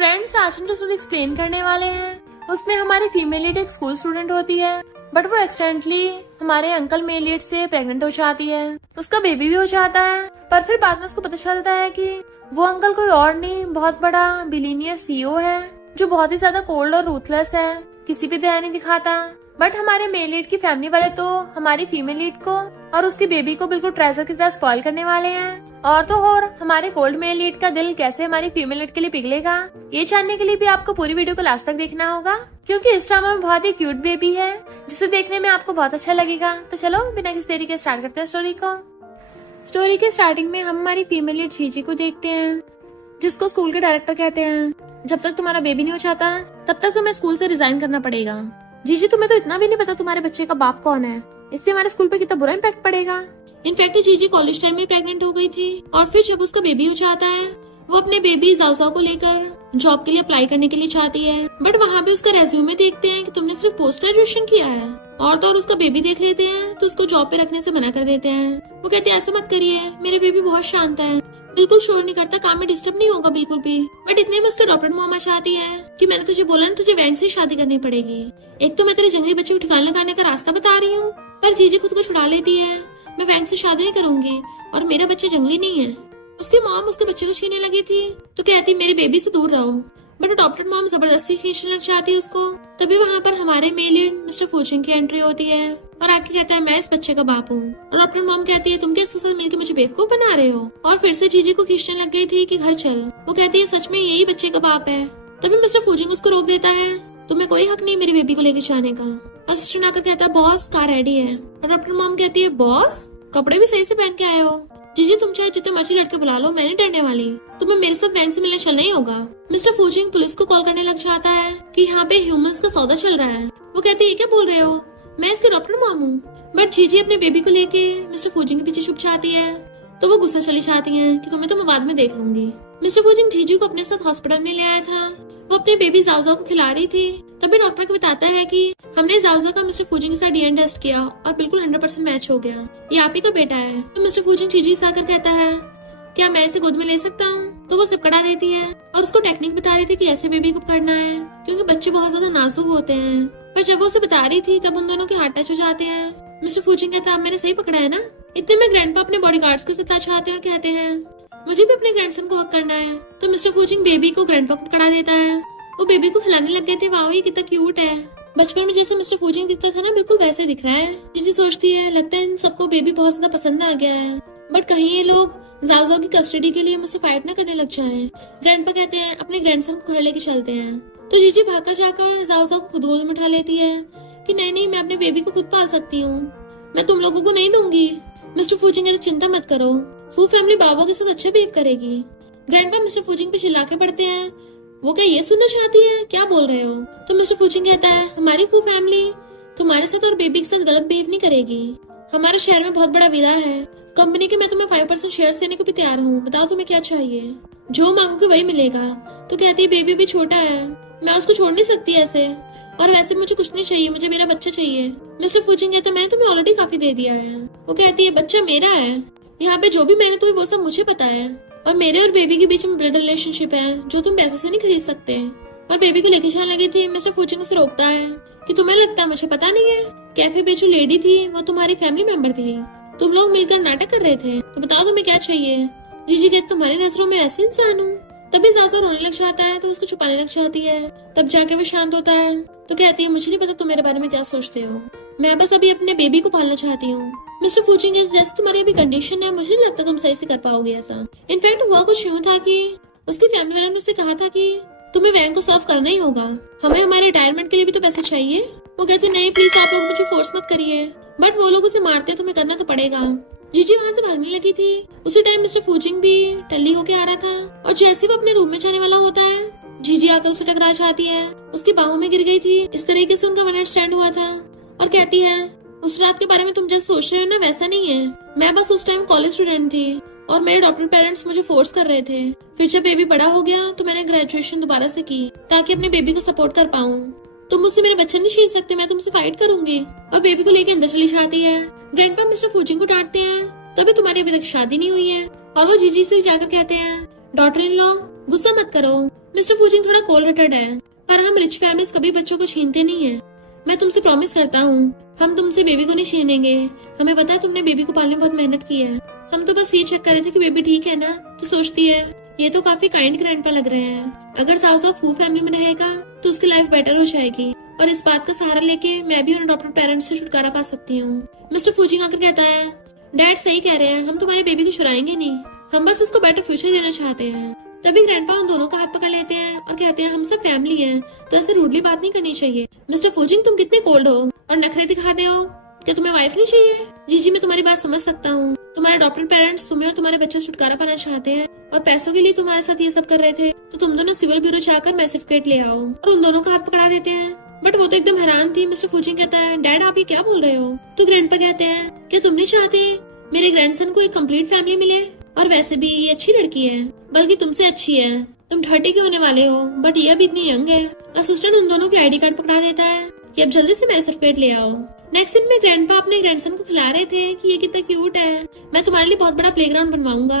Friends, आज हम जो स्टोरी एक्सप्लेन करने वाले हैं उसमें हमारी फीमेल लीड एक स्कूल स्टूडेंट होती है, बट वो एक्सीडेंटली हमारे अंकल मेल लीड से प्रेग्नेंट हो जाती है। उसका बेबी भी हो जाता है, पर फिर बाद में उसको पता चलता है कि वो अंकल कोई और नहीं, बहुत बड़ा बिलीनियर सीईओ है जो बहुत ही ज्यादा कोल्ड और रूथलेस है, किसी भी दया नहीं दिखाता। बट हमारे मेल लीड की फैमिली वाले तो हमारी फीमेल लीड को और उसके बेबी को बिल्कुल ट्रेजर की तरह स्पॉइल करने वाले हैं। और तो और हमारे कोल्ड मेल लीड का दिल कैसे हमारी फीमेल लीड के लिए पिघलेगा, ये जानने के लिए भी आपको पूरी वीडियो को लास्ट तक देखना होगा, क्योंकि इस ड्रामा में बहुत ही क्यूट बेबी है जिसे देखने में आपको बहुत अच्छा लगेगा। तो चलो बिना किसी देरी के स्टार्ट करते हैं स्टोरी को। स्टोरी के स्टार्टिंग में हम हमारी फीमेल लीड जीजी को देखते हैं, जिसको स्कूल के डायरेक्टर कहते हैं। जब तक तुम्हारा बेबी नहीं हो जाता तब तक तुम्हें स्कूल से रिजाइन करना पड़ेगा। जीजी, तुम्हें तो इतना भी नहीं पता तुम्हारे बच्चे का बाप कौन है, इससे हमारे स्कूल पे कितना बुरा इम्पैक्ट पड़ेगा। इनफैक्ट जीजी कॉलेज टाइम में प्रेग्नेंट हो गई थी और फिर जब उसका बेबी हो जाता है वो अपने बेबी जाओजाओ को लेकर जॉब के लिए अप्लाई करने के लिए चाहती है, बट वहाँ पे उसका रेज्यूमे देखते हैं कि तुमने सिर्फ पोस्ट ग्रेजुएशन किया है। और तो और उसका बेबी देख लेते हैं तो उसको जॉब पे रखने से मना कर देते हैं। वो कहते हैं ऐसा मत करिए, मेरे बेबी बहुत शांत है, बिल्कुल शोर नहीं करता, काम में डिस्टर्ब नहीं होगा बिल्कुल भी। बट इतने में उसका डॉक्टर मोमा चाहती है कि मैंने तुझे बोला ना, तुझे वैंग से शादी करनी पड़ेगी। एक तो मैं तेरे जंगली बच्चे को ठिकाना लगाने का रास्ता बता रही हूँ, पर जीजी खुद को छुड़ा लेती है। मैं वैंग से शादी नहीं करूंगी और मेरा बच्चा जंगली नहीं है। उसकी मॉम उसके बच्चे को छीनने लगी थी तो कहती मेरे बेबी से दूर रहो, बट डॉक्टर मॉम जबरदस्ती खींचने लग जाती है उसको। तभी वहाँ पर हमारे मेल लीड मिस्टर फूचिंग की एंट्री होती है और आके कहता है मैं इस बच्चे का बाप हूँ। और डॉक्टर मॉम कहती है तुम क्या इसके साथ मिलकर मुझे बेवकूफ बना रहे हो। और फिर से जीजी को खींचने लग गई थी कि घर चल। वो कहती है सच में यही बच्चे का बाप है। तभी मिस्टर फूचिंग उसको रोक देता है, तुम्हें कोई हक नहीं मेरे बेबी को लेके जाने का। असिस्टेंट आकर कहता है बॉस कार रेडी है। और डॉक्टर मॉम कहती है बॉस कपड़े भी सही से पहन के आए हो। जीजी तुम चाहे जितने मर्जी लड़के बुला लो, मैं नहीं डरने वाली, तुम्हें मेरे साथ बैंक से मिलने चलना ही होगा। मिस्टर फूचिंग पुलिस को कॉल करने लग जाता है कि यहाँ पे ह्यूमंस का सौदा चल रहा है। वो कहते हैं क्या बोल रहे हो, मैं इसके डॉक्टर मॉम हूँ। बट जीजी अपने बेबी को लेके मिस्टर फूचिंग के पीछे छुप जाती है तो वो गुस्सा चली जाती है कि तुम्हें तो मैं बाद में देख लूंगी। मिस्टर फूचिंग जीजी को अपने साथ हॉस्पिटल में ले आया था, वो अपने बेबी जाओजाओ को खिला रही थी। तभी डॉक्टर को बताता है कि हमने जाओजाओ का मिस्टर फूचिंग के साथ डीएनए टेस्ट किया और बिल्कुल 100% मैच हो गया, ये आप ही का बेटा है। तो मिस्टर फूचिंग जीजी से आकर कहता है क्या मैं इसे गोद में ले सकता हूँ। तो वो सिपकड़ा देती है और उसको टेक्निक बता रही थी कि ऐसे बेबी को करना है, क्योंकि बच्चे बहुत ज्यादा नाजुक होते हैं। पर जब वो उसे बता रही थी तब उन दोनों के हाथ टच हो जाते हैं। मिस्टर फूचिंग कहता है मैंने सही पकड़ा है ना। इतने में ग्रैंडपा अपने बॉडीगार्ड्स के साथ आते हैं और कहते हैं मुझे भी अपने ग्रैंडसन को हक करना है। तो मिस्टर फूचिंग बेबी को ग्रैंडपा को पकड़ा देता है। वो बेबी को खिलाने लग गए थे। वाओ ये कितना क्यूट है, बचपन में जैसे मिस्टर फूचिंग दिखता था ना बिल्कुल वैसे दिख रहा है। जीजी सोचती है लगता है इन सबको बेबी बहुत ज्यादा पसंद आ गया है, बट कहीं ये लोग जाओजाओ की कस्टडी के लिए मुझसे फाइट ना करने लग जाएं। ग्रैंडपा कहते हैं अपने ग्रैंडसन को घर लेके चलते हैं। तो जीजी भागकर जाकर जाओजाओ को खुद गोद में उठा लेती है कि नहीं मैं अपने बेबी को खुद पाल सकती हूँ, मैं तुम लोगों को नहीं दूंगी। मिस्टर फूचिंग कहते चिंता मत करो, फू फैमिली बाबा के साथ अच्छा बिहेव करेगी। ग्रैंडपा मिस्टर फूचिंग पे चिल्ला के पड़ते हैं वो क्या ये सुनना चाहती है, क्या बोल रहे हो। तो मिस्टर फूचिंग कहता है हमारी फू फैमिली तुम्हारे साथ और बेबी के साथ गलत बिहेव नहीं करेगी। हमारे शहर में बहुत बड़ा विला है, कंपनी के मैं तुम्हें 5% शेयर देने को भी तैयार हूँ, बताओ तुम्हें क्या चाहिए, जो मांगोगे वही मिलेगा। तो कहती है बेबी भी छोटा है, मैं उसको छोड़ नहीं सकती ऐसे, और वैसे मुझे कुछ नहीं चाहिए, मुझे मेरा बच्चा चाहिए। मिस्टर फूचिंग कहता है मैंने तुम्हें ऑलरेडी काफी दे दिया है। वो कहती है बच्चा मेरा है, यहाँ पे जो भी मेहनत हुई वो सब मुझे पता है, और मेरे और बेबी के बीच में ब्लड रिलेशनशिप है जो तुम पैसों से नहीं खरीद सकते। और बेबी को लेके जाने लगी थी। मिस्टर फूचिंग उसे रोकता है कि तुम्हें लगता है मुझे पता नहीं है, कैफे पे जो लेडी थी वो तुम्हारी फैमिली मेंबर थी, तुम लोग मिलकर नाटक कर रहे थे, तो बताओ तुम्हें क्या चाहिए। जीजी कहते तुम्हारी नजरों में ऐसे इंसान हूँ। तभी जाओजाओ रोने लग जाता है तो उसको छुपाने लग जाती है। तब जाके वो शांत होता है तो कहती है मुझे नहीं पता तुम मेरे बारे में क्या सोचते हो, मैं बस अभी अपने बेबी को पालना चाहती हूँ। मिस्टर फूचिंग जैसे तुम्हारी अभी कंडीशन है मुझे नहीं लगता तुम सही से कर पाओगे ऐसा। इनफैक्ट हुआ कुछ यूँ था कि उसकी फैमिली वालों ने उससे कहा था कि तुम्हें वैंग को सर्व करना ही होगा, हमें हमारे रिटायरमेंट के लिए भी तो पैसे चाहिए। वो कहती नहीं प्लीज आप लोग मुझे फोर्स मत करिए, बट वो लोग उसे मारते तुम्हें करना तो पड़ेगा। जीजी वहाँ से भागने लगी थी। उसी टाइम मिस्टर फूचिंग भी टल्ली होके आ रहा था और जैसे वो अपने रूम में जाने वाला होता है जीजी आकर उसे टकरा जाती है, उसकी बाहों में गिर गई थी। इस तरीके से उनका वन नाइट स्टैंड हुआ था और कहती है उस रात के बारे में तुम जैसे सोच रहे हो ना वैसा नहीं है, मैं बस उस टाइम कॉलेज स्टूडेंट थी और मेरे डॉक्टर पेरेंट्स मुझे फोर्स कर रहे थे। फिर जब बेबी बड़ा हो गया तो मैंने ग्रेजुएशन दोबारा से की ताकि अपने बेबी को सपोर्ट कर पाऊँ। तुम मुझसे मेरा बच्चा नहीं छीन सकते, मैं तुमसे फाइट करूंगी। और बेबी को लेके अंदर चली जाती है। ग्रैंडपा मिस्टर फूचिंग को डांटते हैं तभी तुम्हारी अभी तक शादी नहीं हुई है। और वो जीजी से जाकर कहते हैं डॉटर इन लॉ गुस्सा मत करो, मिस्टर फूजिंग थोड़ा कोल्ड हार्टेड है, पर हम रिच फैमिलीज कभी बच्चों को छीनते नहीं है। मैं तुमसे प्रॉमिस करता हूँ, हम तुमसे बेबी को नहीं छीनेंगे। हमें पता है तुमने बेबी को पालने में बहुत मेहनत की है। हम तो बस ये चेक कर रहे थे कि बेबी ठीक है ना। तो सोचती है ये तो काफी काइंड ग्रैंडपा लग रहे हैं। अगर साउस फू फैमिली में रहेगा तो उसकी लाइफ बेटर हो जाएगी, और इस बात का सहारा लेके मैं भी उन अडॉप्टेड पेरेंट्स से छुटकारा पा सकती हूँ। मिस्टर फूजिंग आकर कहता है, डैड सही कह रहे हैं, हम तुम्हारे बेबी को छुड़ाएंगे नहीं, हम बस उसको बेटर फ्यूचर देना चाहते हैं। तभी ग्रैंडपा उन दोनों का हाथ पकड़ लेते हैं और कहते हैं हम सब फैमिली हैं, तो ऐसे रूडली बात नहीं करनी चाहिए। मिस्टर फूजिंग तुम कितने कोल्ड हो और नखरे दिखाते हो, क्या तुम्हें वाइफ नहीं चाहिए? जी मैं तुम्हारी बात समझ सकता हूँ। तुम्हारे अडॉप्टेड पेरेंट्स तुम्हें और तुम्हारे बच्चे से छुटकारा पाना चाहते हैं और पैसों के लिए तुम्हारे साथ ये सब कर रहे थे, तो तुम दोनों सिविल ब्यूरो जाकर मैरिज सर्टिफिकेट ले आओ। और उन दोनों का हाथ पकड़ा देते हैं। बट वो तो एकदम हैरान थी। मिस्टर फूजिंग कहता है, डैड आप ये क्या बोल रहे हो? तो ग्रैंडपा कहते हैं, क्या तुम नहीं चाहते मेरे ग्रैंडसन को एक कंप्लीट फैमिली मिले? और वैसे भी ये अच्छी लड़की है, बल्कि तुमसे अच्छी है। तुम 30 के होने वाले हो, बट ये अभी इतनी यंग है। असिस्टेंट उन दोनों के आईडी कार्ड पकड़ा देता है कि अब जल्दी से मैरिज सर्टिफिकेट ले आओ। नेक्स्ट दिन में ग्रैंडपा अपने ग्रैंडसन को खिला रहे थे कि ये कितना क्यूट है, मैं तुम्हारे लिए बहुत बड़ा प्लेग्राउंड बनवाऊंगा।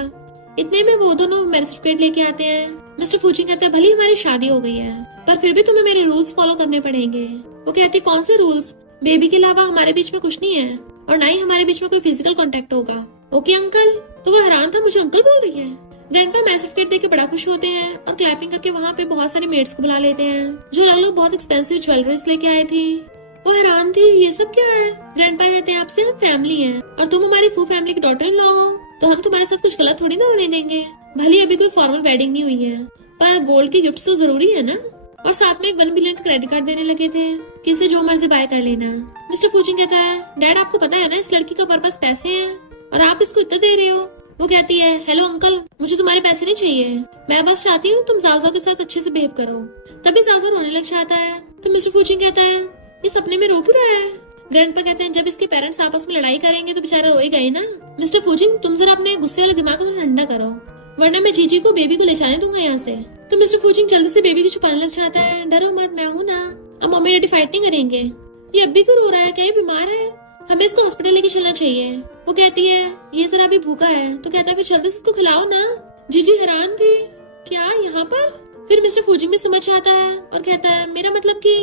इतने में वो दोनों मैरिज सर्टिफिकेट लेके आते हैं। मिस्टर फूजिंग कहते हैं, भले हमारी शादी हो गई है, पर फिर भी तुम्हें मेरे रूल्स फॉलो करने पड़ेंगे। वो कहती, कौन से रूल्स? बेबी के अलावा हमारे बीच में कुछ नहीं है, और ना ही हमारे बीच में कोई फिजिकल कांटेक्ट होगा। Okay uncle? तो वो हैरान था, मुझे अंकल बोल रही है। ग्रैंडपा मैरिज सर्टिफिकेट देके बड़ा खुश होते हैं और क्लैपिंग करके वहाँ पे बहुत सारे मेड्स को बुला लेते हैं, जो अलग अलग बहुत एक्सपेंसिव ज्वेलरीज लेके आए थी। वो हैरान थी, ये सब क्या है? ग्रैंडपा कहते हैं, आपसे हम फैमिली हैं और तुम हमारी फू फैमिली की डॉटर इन लॉ हो, तो हम तुम्हारे साथ कुछ गलत थोड़ी ना होने देंगे। भले अभी कोई फॉर्मल वेडिंग नहीं हुई है, पर गोल्ड की गिफ्ट तो जरूरी है ना। और साथ में एक 1 बिलियन का क्रेडिट कार्ड देने लगे थे कि इसे जो मर्जी बाय कर लेना। मिस्टर फूजिंग कहता है, डैड आपको पता है ना इस लड़की का पर्पस पैसे है, और आप इसको इतना दे रहे हो। वो कहती है, हेलो अंकल, मुझे तुम्हारे पैसे नहीं चाहिए, मैं बस चाहती हूँ तुम जावजा के साथ अच्छे से बिहेव करो। तभी जावजा रोने लग जाता है। तो मिस्टर फूजिंग कहता है, ये सपने में रो क्यों रहा है? ग्रैंडपा कहते हैं, जब इसके पेरेंट्स आपस में लड़ाई करेंगे तो बेचारा रोएगा ही ना। मिस्टर फूजिंग तुम जरा अपने गुस्से वाले दिमाग को ठंडा करो, वरना मैं जीजी को बेबी को ले जाने दूंगा यहाँ से। तो मिस्टर फूजिंग जल्दी से बेबी को छुपाने लग जाता है। डरो मत, मैं हूँ ना, अब मम्मी डैडी फाइट नहीं करेंगे। ये अब भी क्यों रो रहा है? क्या ये बीमार है? हमें इसको हॉस्पिटल लेके चलना चाहिए। वो कहती है, ये जरा अभी भूखा है। तो कहता है, फिर जल्दी से इसको खिलाओ ना। जीजी हैरान थी, क्या यहाँ पर? फिर मिस्टर फूजिंग भी समझ आता है और कहता है, मेरा मतलब कि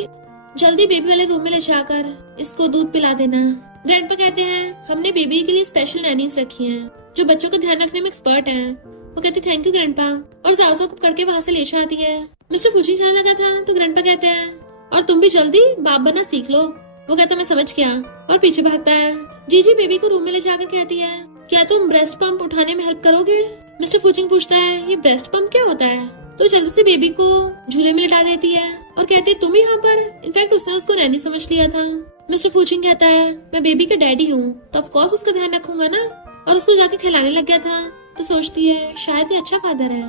जल्दी बेबी वाले रूम में ले जाकर इसको दूध पिला देना। ग्रैंडपा कहते हैं, हमने बेबी के लिए स्पेशल नैनीज रखी हैं, जो बच्चों का ध्यान रखने में एक्सपर्ट हैं। वो कहती, थैंक यू ग्रैंडपा, और जाओ को पकड़ के वहाँ से ले जाती है। मिस्टर फूजिंग जाने लगा था तो ग्रैंडपा कहते हैं, और तुम भी जल्दी बाप बनना सीख लो। वो कहता, मैं समझ गया, और पीछे भागता है। जीजी बेबी को रूम में ले जाकर कहती है, क्या तुम ब्रेस्ट पंप उठाने में हेल्प करोगे? मिस्टर फूजिंग पूछता है, ये ब्रेस्ट पंप क्या होता है? तो जल्दी से बेबी को झूले में लिटा देती है और कहती है, तुम यहाँ पर? इनफैक्ट उसने उसको नैनी समझ लिया था। मिस्टर फूजिंग कहता है, मैं बेबी का डैडी हूँ, तो ऑफ कोर्स उसका ध्यान रखूंगा ना। और उसको जाके खिलाने लग गया था। तो सोचती है, शायद ये अच्छा फादर है,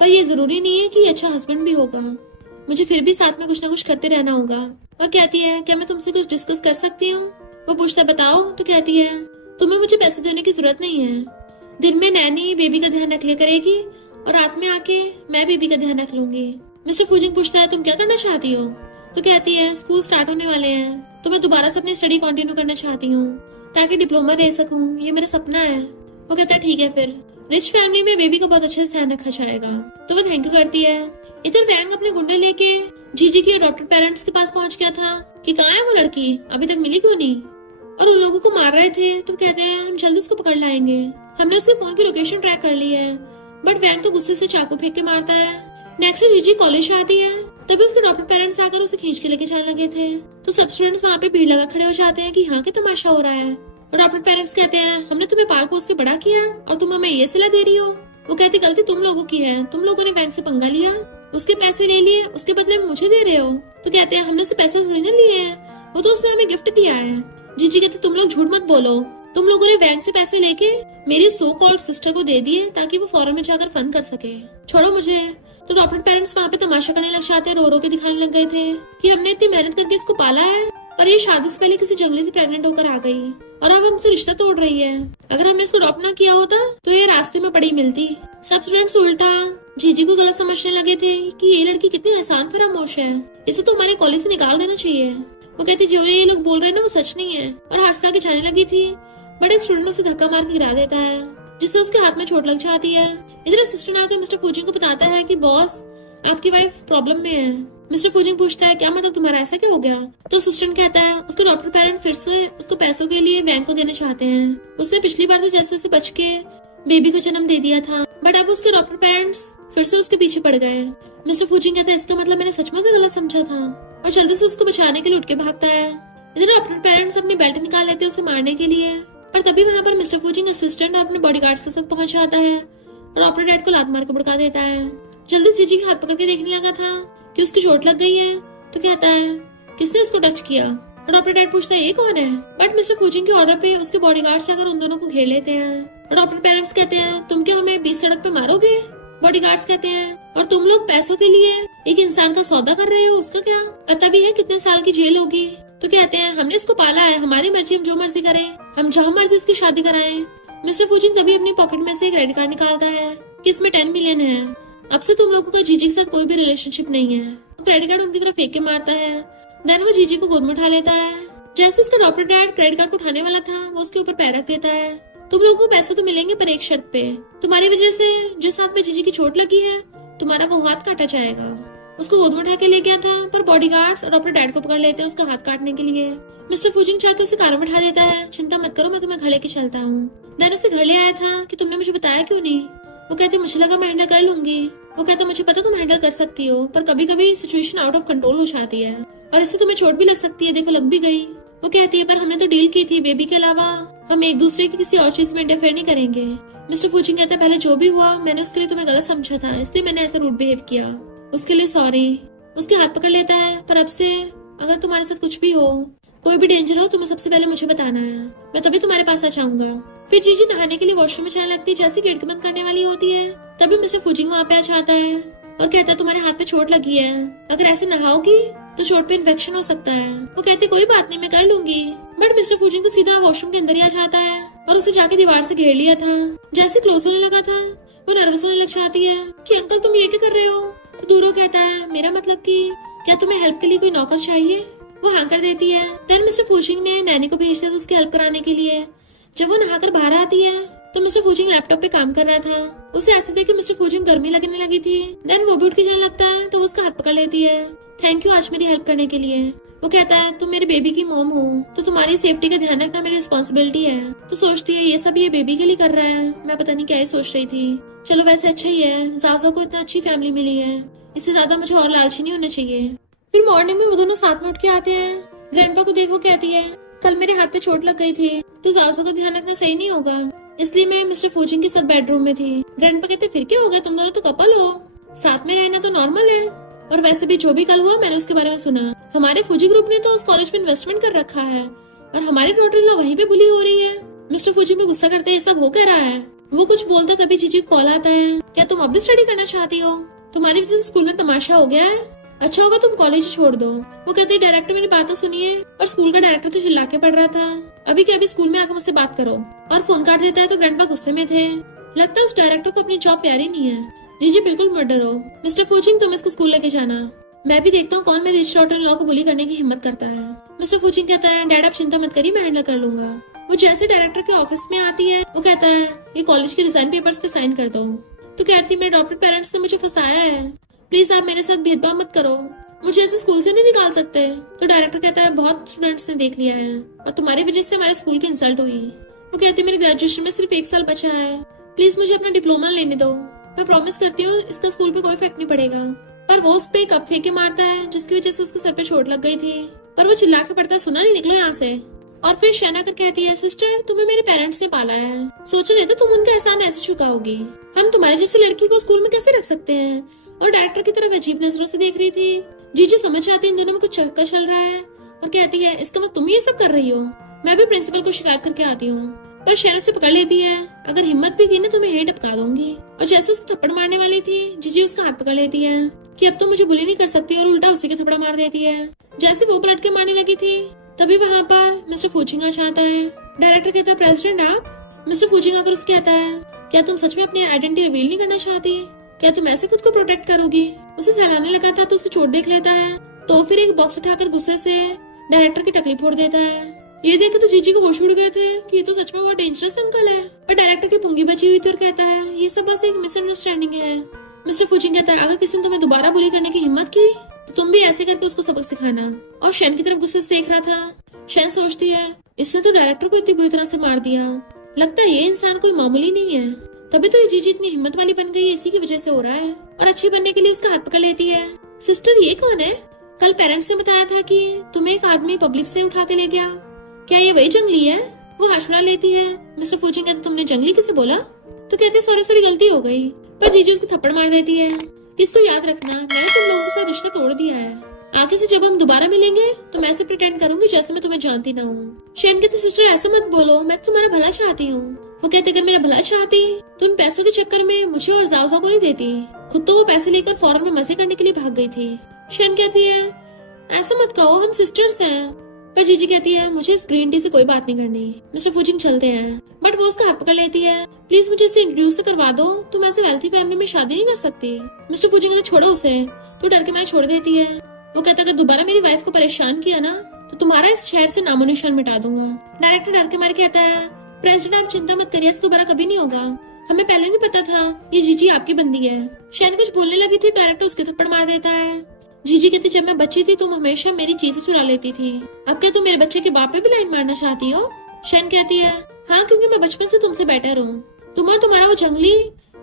पर ये जरूरी नहीं है कि ये अच्छा हस्बैंड भी होगा। मुझे फिर भी साथ में कुछ ना कुछ करते रहना होगा। और कहती है, क्या मैं तुमसे कुछ डिस्कस कर सकती हूँ? वो पूछता है, बताओ। तो कहती है, तुम्हें मुझे पैसे देने की जरूरत नहीं है। दिन में नैनी बेबी का ध्यान रख लिया करेगी और रात में आके मैं बेबी का ध्यान रख लूंगी। मिस्टर फूजिंग पूछता है, तुम क्या करना चाहती हो? तो कहती है, स्कूल स्टार्ट होने वाले हैं, तो मैं दोबारा से अपनी स्टडी कंटिन्यू करना चाहती हूँ ताकि डिप्लोमा ले सकूँ। ये मेरा सपना है। वो कहता है, ठीक है, फिर रिच फैमिली में बेबी का बहुत अच्छे से ध्यान रखा जाएगा। तो वो थैंक यू करती है। इधर वैंग अपने गुंडे लेके जीजी के अडॉप्टेड पेरेंट्स के पास पहुंच गया था कि कहाँ है वो लड़की, अभी तक मिली क्यों नहीं? और उन लोगों को मार रहे थे। तो कहते हैं, हम जल्दी उसको पकड़ लाएंगे, हमने उसके फोन की लोकेशन ट्रैक कर ली है। बट वैंग तो गुस्से से चाकू फेंक के मारता है। नेक्स्ट जीजी कॉलेज आती है, तभी उसके अडॉप्टेड पेरेंट्स आकर उसे खींच के लेके जाने लगे थे। तो सब स्टूडेंट्स वहाँ पे भीड़ लगा खड़े हो जाते हैं कि यहाँ क्या तमाशा हो रहा है। अडॉप्टेड पेरेंट्स कहते हैं, हमने तुम्हें पाल पोस के बड़ा किया और तुम हमें ये सिला दे रही हो। वो कहती, गलती तुम लोगों की है, तुम लोगों ने बैंक से पंगा लिया, उसके पैसे ले लिए, उसके बदले में मुझे दे रहे हो। तो कहते हैं, हमने उससे पैसे थोड़ी ना लिए हैं, वो तो उसने हमें गिफ्ट दिया है। जीजी कहते, तुम लोग झूठ मत बोलो, तुम लोगों ने बैंक से पैसे लेके मेरी सो कॉल्ड सिस्टर को दे दिए ताकि वो फॉरेन में जाकर फन कर सके। छोड़ो मुझे। तो अडॉप्टेड पेरेंट्स वहाँ पे तमाशा करने लग जाते हैं, रो रो के दिखाने लग गए थे कि हमने इतनी मेहनत करके इसको पाला है, पर ये शादी से पहले किसी जंगली से प्रेग्नेंट होकर आ गई और अब हमसे रिश्ता तोड़ रही है। अगर हमने इसको अडॉप्ट ना किया होता तो ये रास्ते में पड़ी मिलती। सब स्टूडेंट्स उल्टा जीजी को गलत समझने लगे थे कि ये लड़की कितनी आसान फरामोश है, इसे तो हमारे कॉलेज से निकाल देना चाहिए। वो कहती, जो ये लोग बोल रहे हैं ना वो सच नहीं है, और हाथ फैला के जाने लगी थी, बट एक स्टूडेंट उसे धक्का मार के गिरा देता है। जिससे उसके हाथ में चोट लग जाती है। इधर असिस्टेंट आकर मिस्टर फूजिंग को बताता है कि बॉस, आपकी वाइफ प्रॉब्लम में है। मिस्टर फूजिंग पूछता है क्या मतलब तुम्हारा, ऐसा क्या हो गया? तो असिस्टेंट कहता है उसके डॉक्टर पेरेंट फिर से उसको पैसों के लिए बैंक को देना चाहते हैं। उसने पिछली बार तो जैसे बच के बेबी को जन्म दे दिया था, बट अब उसके डॉक्टर पेरेंट्स फिर से उसके पीछे पड़ गए। मिस्टर फूजिंग कहता है इसका मतलब मैंने सचमुच गलत समझा था, और जल्दी से उसको बचाने के लिए उठ के भागता है। इधर डॉक्टर पेरेंट्स अपनी बेल्ट निकाल लेते हैं उसे मारने के लिए, पर तभी वहाँ पर मिस्टर फूजिंग असिस्टेंट अपने बॉडीगार्ड्स के साथ पहुंच जाता है और डॉक्टर डैड को लात मार के भड़का देता है। जल्दी जीजी के हाथ पकड़ के देखने लगा था कि उसकी चोट लग गई है, तो कहता है किसने इसको टच किया? और डॉक्टर डैड पूछता है ये कौन है? बट मिस्टर फूजिंग के ऑर्डर पे उसके बॉडीगार्ड्स जाकर उन दोनों को घेर लेते हैं। और डॉक्टर पेरेंट्स कहते हैं तुम क्या हमें बीच सड़क पे मारोगे? बॉडीगार्ड्स कहते हैं और तुम लोग पैसों के लिए एक इंसान का सौदा कर रहे हो, उसका क्या? पता भी है कितने साल की जेल होगी? तो कहते हैं हमने इसको पाला है, हमारी मर्जी, हम जो मर्जी करें, हम जहाँ मर्जी इसकी शादी कराएं। मिस्टर फूजिंग तभी अपनी पॉकेट में से एक क्रेडिट कार्ड निकालता है कि इसमें 10 मिलियन है, अब से तुम लोगों का जीजी के साथ कोई भी रिलेशनशिप नहीं है। तो क्रेडिट कार्ड उनकी तरफ फेंक के मारता है। देन वो जीजी को गोद में उठा लेता है। जैसे उसका डॉक्टर डैड क्रेडिट कार्ड को उठाने वाला था, वो उसके ऊपर पैर रख देता है। तुम लोगों को पैसे तो मिलेंगे पर एक शर्त पे, तुम्हारी वजह से जिस हाथ में जीजी की चोट लगी है तुम्हारा वो हाथ काटा जाएगा। उसको गोद में उठा के ले गया था, पर बॉडीगार्ड्स और डॉक्टर डैड को पकड़ लेते हैं उसका हाथ काटने के लिए। मिस्टर फूजिंग चाह के उसे कार में बैठा देता है, चिंता मत करो मैं तुम्हें घर लेके चलता हूँ। देन उसे घर ले आया था कि तुमने मुझे बताया क्यों नहीं? वो कहते मुझे लगा मैं हैंडल कर लूंगी। वो कहता मुझे पता तुम हैंडल कर सकती हो, पर कभी कभी सिचुएशन आउट ऑफ कंट्रोल हो जाती है और इससे तुम्हें चोट भी लग सकती है, देखो लग भी गई। वो कहती है पर हमने तो डील की थी, बेबी के अलावा हम एक दूसरे की किसी और चीज में इंटरफेयर नहीं करेंगे। मिस्टर फूजिंग कहता है पहले जो भी हुआ मैंने उसके लिए तुम्हें गलत समझा था, इसलिए मैंने ऐसा रूड बिहेव किया, उसके लिए सॉरी। उसके हाथ पकड़ लेता है, पर अब से अगर तुम्हारे साथ कुछ भी हो, कोई भी डेंजर हो, तुम्हें सबसे पहले मुझे बताना है, मैं तभी तुम्हारे पास आ जाऊंगा। फिर जीजी नहाने के लिए वॉशरूम में जाने लगती है। जैसे गेट बंद करने वाली होती है तभी मिस्टर फूजिंग वहाँ पे आ जाता है और कहता है तुम्हारे हाथ पे चोट लगी है, अगर ऐसे नहाओगी तो चोट पे इन्फेक्शन हो सकता है। वो कहते कोई बात नहीं मैं कर लूंगी, बट मिस्टर फूजिंग तो सीधा वॉशरूम के अंदर ही आ जाता है और उसे जाके दीवार से घेर लिया था। जैसे क्लोज होने लगा था वो नर्वस होने लग जाती है कि अंकल तुम ये क्या कर रहे हो? तो दूर कहता है मेरा मतलब कि क्या तुम्हें हेल्प के लिए कोई नौकर चाहिए? वो हाँ कर देती है। देन मिस्टर फूजिंग ने नैनी को भेज दिया था उसकी हेल्प कराने के लिए। जब वो नहाकर बाहर आती है तो मिस्टर फूजिंग लैपटॉप पे काम कर रहा था। उसे ऐसे थे कि मिस्टर फूजिंग गर्मी लगने लगी थी। देन वो भी उठ के जाने लगता है तो उसका हाथ पकड़ लेती है, थैंक यू आज मेरी हेल्प करने के लिए। वो कहता है तुम मेरे बेबी की मॉम हो तो तुम्हारी सेफ्टी का ध्यान रखना मेरी रिस्पॉन्सिबिलिटी है। तो सोचती है ये सब ये बेबी के लिए कर रहा है, मैं पता नहीं क्या ही सोच रही थी। चलो वैसे अच्छा ही है, जाजो को इतना अच्छी फैमिली मिली है, इससे ज्यादा मुझे और लालची नहीं होना चाहिए। फिर मॉर्निंग में वो दोनों साथ में उठ के आते हैं। ग्रैंडपा को देखो कहती है कल मेरे हाथ पे चोट लग गई थी तो जाजो का ध्यान रखना सही नहीं होगा, इसलिए मैं मिस्टर फूजिंग के साथ बेडरूम में थी। ग्रैंडपा कहते फिर क्या हो गया, तुम दोनों तो कपल हो, साथ में रहना तो नॉर्मल है। और वैसे भी जो भी कल हुआ मैंने उसके बारे में सुना, हमारे फूजी ग्रुप ने तो उस कॉलेज में इन्वेस्टमेंट कर रखा है और हमारी डॉटर इन वहीं पे बुली हो रही है। मिस्टर फूजी में गुस्सा करते ये सब हो क्या रहा है? वो कुछ बोलता तभी जीजी को कॉल आता है, क्या तुम अब भी स्टडी करना चाहती हो? तुम्हारी वजह से स्कूल में तमाशा हो गया है, अच्छा होगा तुम कॉलेज छोड़ दो। वो कहते डायरेक्टर मेरी बात तो सुनिए, पर स्कूल का डायरेक्टर तो चिल्ला के पढ़ रहा था, अभी के अभी स्कूल में आकर मुझसे बात करो। और फोन काट देता है तो ग्रैंडपा गुस्से में थे, लगता है उस डायरेक्टर को अपनी जॉब प्यारी नहीं है। जीजी बिल्कुल मत डरो मिस्टर फूजिंग, तुम इसको स्कूल लेके जाना, मैं भी देखता हूँ कौन मेरे रिच डॉटर इन लॉ को बुली करने की हिम्मत करता है। मिस्टर फूजिंग कहता है डैड आप चिंता मत करिए, मैं हैंडल कर लूंगा। वो जैसे डायरेक्टर के ऑफिस में आती है वो कहता है ये कॉलेज के रिजाइन पेपर्स पे साइन कर दो। तो कहती मेरे डॉक्टर पेरेंट्स ने मुझे फंसाया है, प्लीज आप मेरे साथ भेदभाव मत करो, मुझे ऐसे स्कूल से नहीं निकाल सकते। तो डायरेक्टर कहता है बहुत स्टूडेंट्स ने देख लिया है और तुम्हारी वजह से हमारे स्कूल की इंसल्ट हुई। वो कहते मेरे ग्रेजुएशन में सिर्फ 1 साल बचा है, प्लीज मुझे अपना डिप्लोमा लेने दो, मैं प्रॉमिस करती हूँ इसका स्कूल पे कोई इफेक्ट नहीं पड़ेगा। पर वो उस पे एक कप फेंक के मारता है जिसकी वजह से उसके सर पे चोट लग गई थी, पर वो चिल्ला के पड़ता है सुना नहीं, निकलो यहाँ से। और फिर शैना कर कहती है सिस्टर तुम्हें मेरे पेरेंट्स ने पाला है, सोच रहे थे तुम उनका एहसान ऐसे चुकाओगी, हम तुम्हारे जैसी लड़की को स्कूल में कैसे रख सकते हैं। और डायरेक्टर की तरफ अजीब नजरों से देख रही थी। जीजी समझ जाती है इन दोनों में कुछ चक्कर चल रहा है और कहती है इसका मतलब तुम ये सब कर रही हो, मैं भी प्रिंसिपल को शिकायत करके आती हूँ। पर शैना से पकड़ लेती है, अगर हिम्मत भी की ना तो मैं यही टपका दूंगी। और जैसे उसको थप्पड़ मारने वाली थी जीजी उसका हाथ पकड़ लेती है कि अब तो मुझे बुली नहीं कर सकती और उल्टा उसी के थप्पड़ मार देती है। जैसे वो पलट के मारने लगी थी तभी वहाँ पर मिस्टर फूजिंग आ जाता है। डायरेक्टर कहता है प्रेसिडेंट आप। मिस्टर फूजिंग आकर उसके कहता है क्या तुम सच में अपनी आइडेंटिटी रिवील नहीं करना चाहती, क्या तुम ऐसे खुद को प्रोटेक्ट करोगी। उसे सहलाने लगा था तो उसकी चोट देख लेता है तो फिर एक बॉक्स उठाकर गुस्से से डायरेक्टर की टकली फोड़ देता है। ये देख के तो जीजी को होश उड़ गए थे कि ये तो सच में बहुत डेंजरस अंकल है, पर डायरेक्टर की पुंगी बची हुई थी और कहता है ये सब बस एक मिसअंडरस्टैंडिंग है। मिस्टर फुचिंग कहता है अगर किसी ने तुम्हें दोबारा बुली करने की हिम्मत की तो तुम भी ऐसे करके उसको सबक सिखाना। और शेन की तरफ गुस्से से देख रहा था। शेन सोचती है इसने तो डायरेक्टर को इतनी बुरी तरह से मार दिया, लगता है ये इंसान कोई मामूली नहीं है, तभी तो ये जीजी इतनी हिम्मत वाली बन गई, इसी की वजह से हो रहा है। और अच्छी बनने के लिए उसका हाथ पकड़ लेती है। सिस्टर ये कौन है? कल पेरेंट्स ने बताया था कि तुम्हें एक आदमी पब्लिक से उठा के ले गया, क्या ये वही जंगली है? वो हाशुरा लेती है। मिस्टर फुचिंग कहते तुमने जंगली किसे बोला? तो कहते सॉरी गलती हो गई, पर जीजी उसको थप्पड़ मार देती है। इसको याद रखना मैंने तुम लोगों के साथ रिश्ता तोड़ दिया है, आगे से जब हम दोबारा मिलेंगे तो मैं ऐसे प्रिटेंड करूंगी जैसे मैं तुम्हें जानती ना हूँ। शेन कहते सिस्टर ऐसा मत बोलो, मैं तुम्हारा भला चाहती हूँ। वो कहते अगर मेरा भला चाहती तो उन पैसों के चक्कर में मुझे और जाओ को नहीं देती, खुद तो वो पैसे लेकर फॉरेन में मजे करने के लिए भाग गई थी। शेन कहती है ऐसा मत कहो, हम सिस्टर्स हैं। पर जीजी कहती है मुझे इस ग्रीन टी से कोई बात नहीं करनी। मिस्टर फुचिंग चलते हैं, बट वो उसका हाथ पकड़ लेती है। प्लीज मुझे इससे इंट्रोड्यूस तो करवा दो, तुम ऐसे वेल्थी फैमिली में शादी नहीं कर सकती। मिस्टर फुचिंग कहते छोड़ो उसे, तो डर के मैंने छोड़ देती है। वो कहता अगर दोबारा मेरी वाइफ को परेशान किया ना तो तुम्हारा इस शहर से नामो निशान मिटा दूंगा। डायरेक्टर डर के मारे कहता है प्रेसिडेंट आप चिंता मत करिए, ऐसा दोबारा कभी नहीं होगा, हमें पहले नहीं पता था ये जीजी आपकी बंदी है। शैन कुछ बोलने लगी थी, डायरेक्टर उसके थप्पड़ मार देता है। जीजी कहती जब मैं बच्ची थी तुम हमेशा मेरी चीजें चुरा लेती थी, अब क्या तुम मेरे बच्चे के बाप पे भी लाइन मारना चाहती हो? शैन कहती है हाँ क्योंकि मैं बचपन से तुमसे बेटर हूँ, तुम और तुम्हारा वो जंगली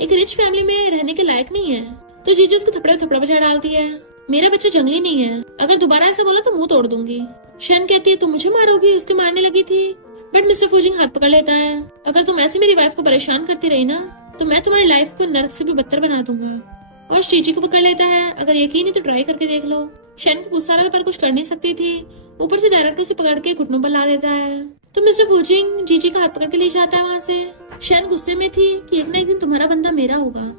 एक रिच फैमिली में रहने के लायक नहीं है। तो जीजी उसको थप्पड़ बजा डालती है। मेरा बच्चा जंगली नहीं है, अगर दोबारा ऐसा बोला तो मुंह तोड़ दूंगी। शैन कहती है तुम मुझे मारोगी, उसके मारने लगी थी, बट मिस्टर फुचिंग हाथ पकड़ लेता है। अगर तुम ऐसे मेरी वाइफ को परेशान करती रही ना तो मैं तुम्हारी लाइफ को नर्क से भी बदतर बना दूंगा। और शीजी को पकड़ लेता है, अगर यकीन है तो ट्राई करके देख लो। शैन को गुस्सा रहा पर कुछ कर नहीं सकती थी, ऊपर से डायरेक्टर उसे पकड़ के घुटनों पर ला देता है। तो मिस्टर फुचिंग जीजी का हाथ पकड़ के ले जाता है वहाँ से। शैन गुस्से में थी कि एक ना एक दिन तुम्हारा बंदा मेरा होगा।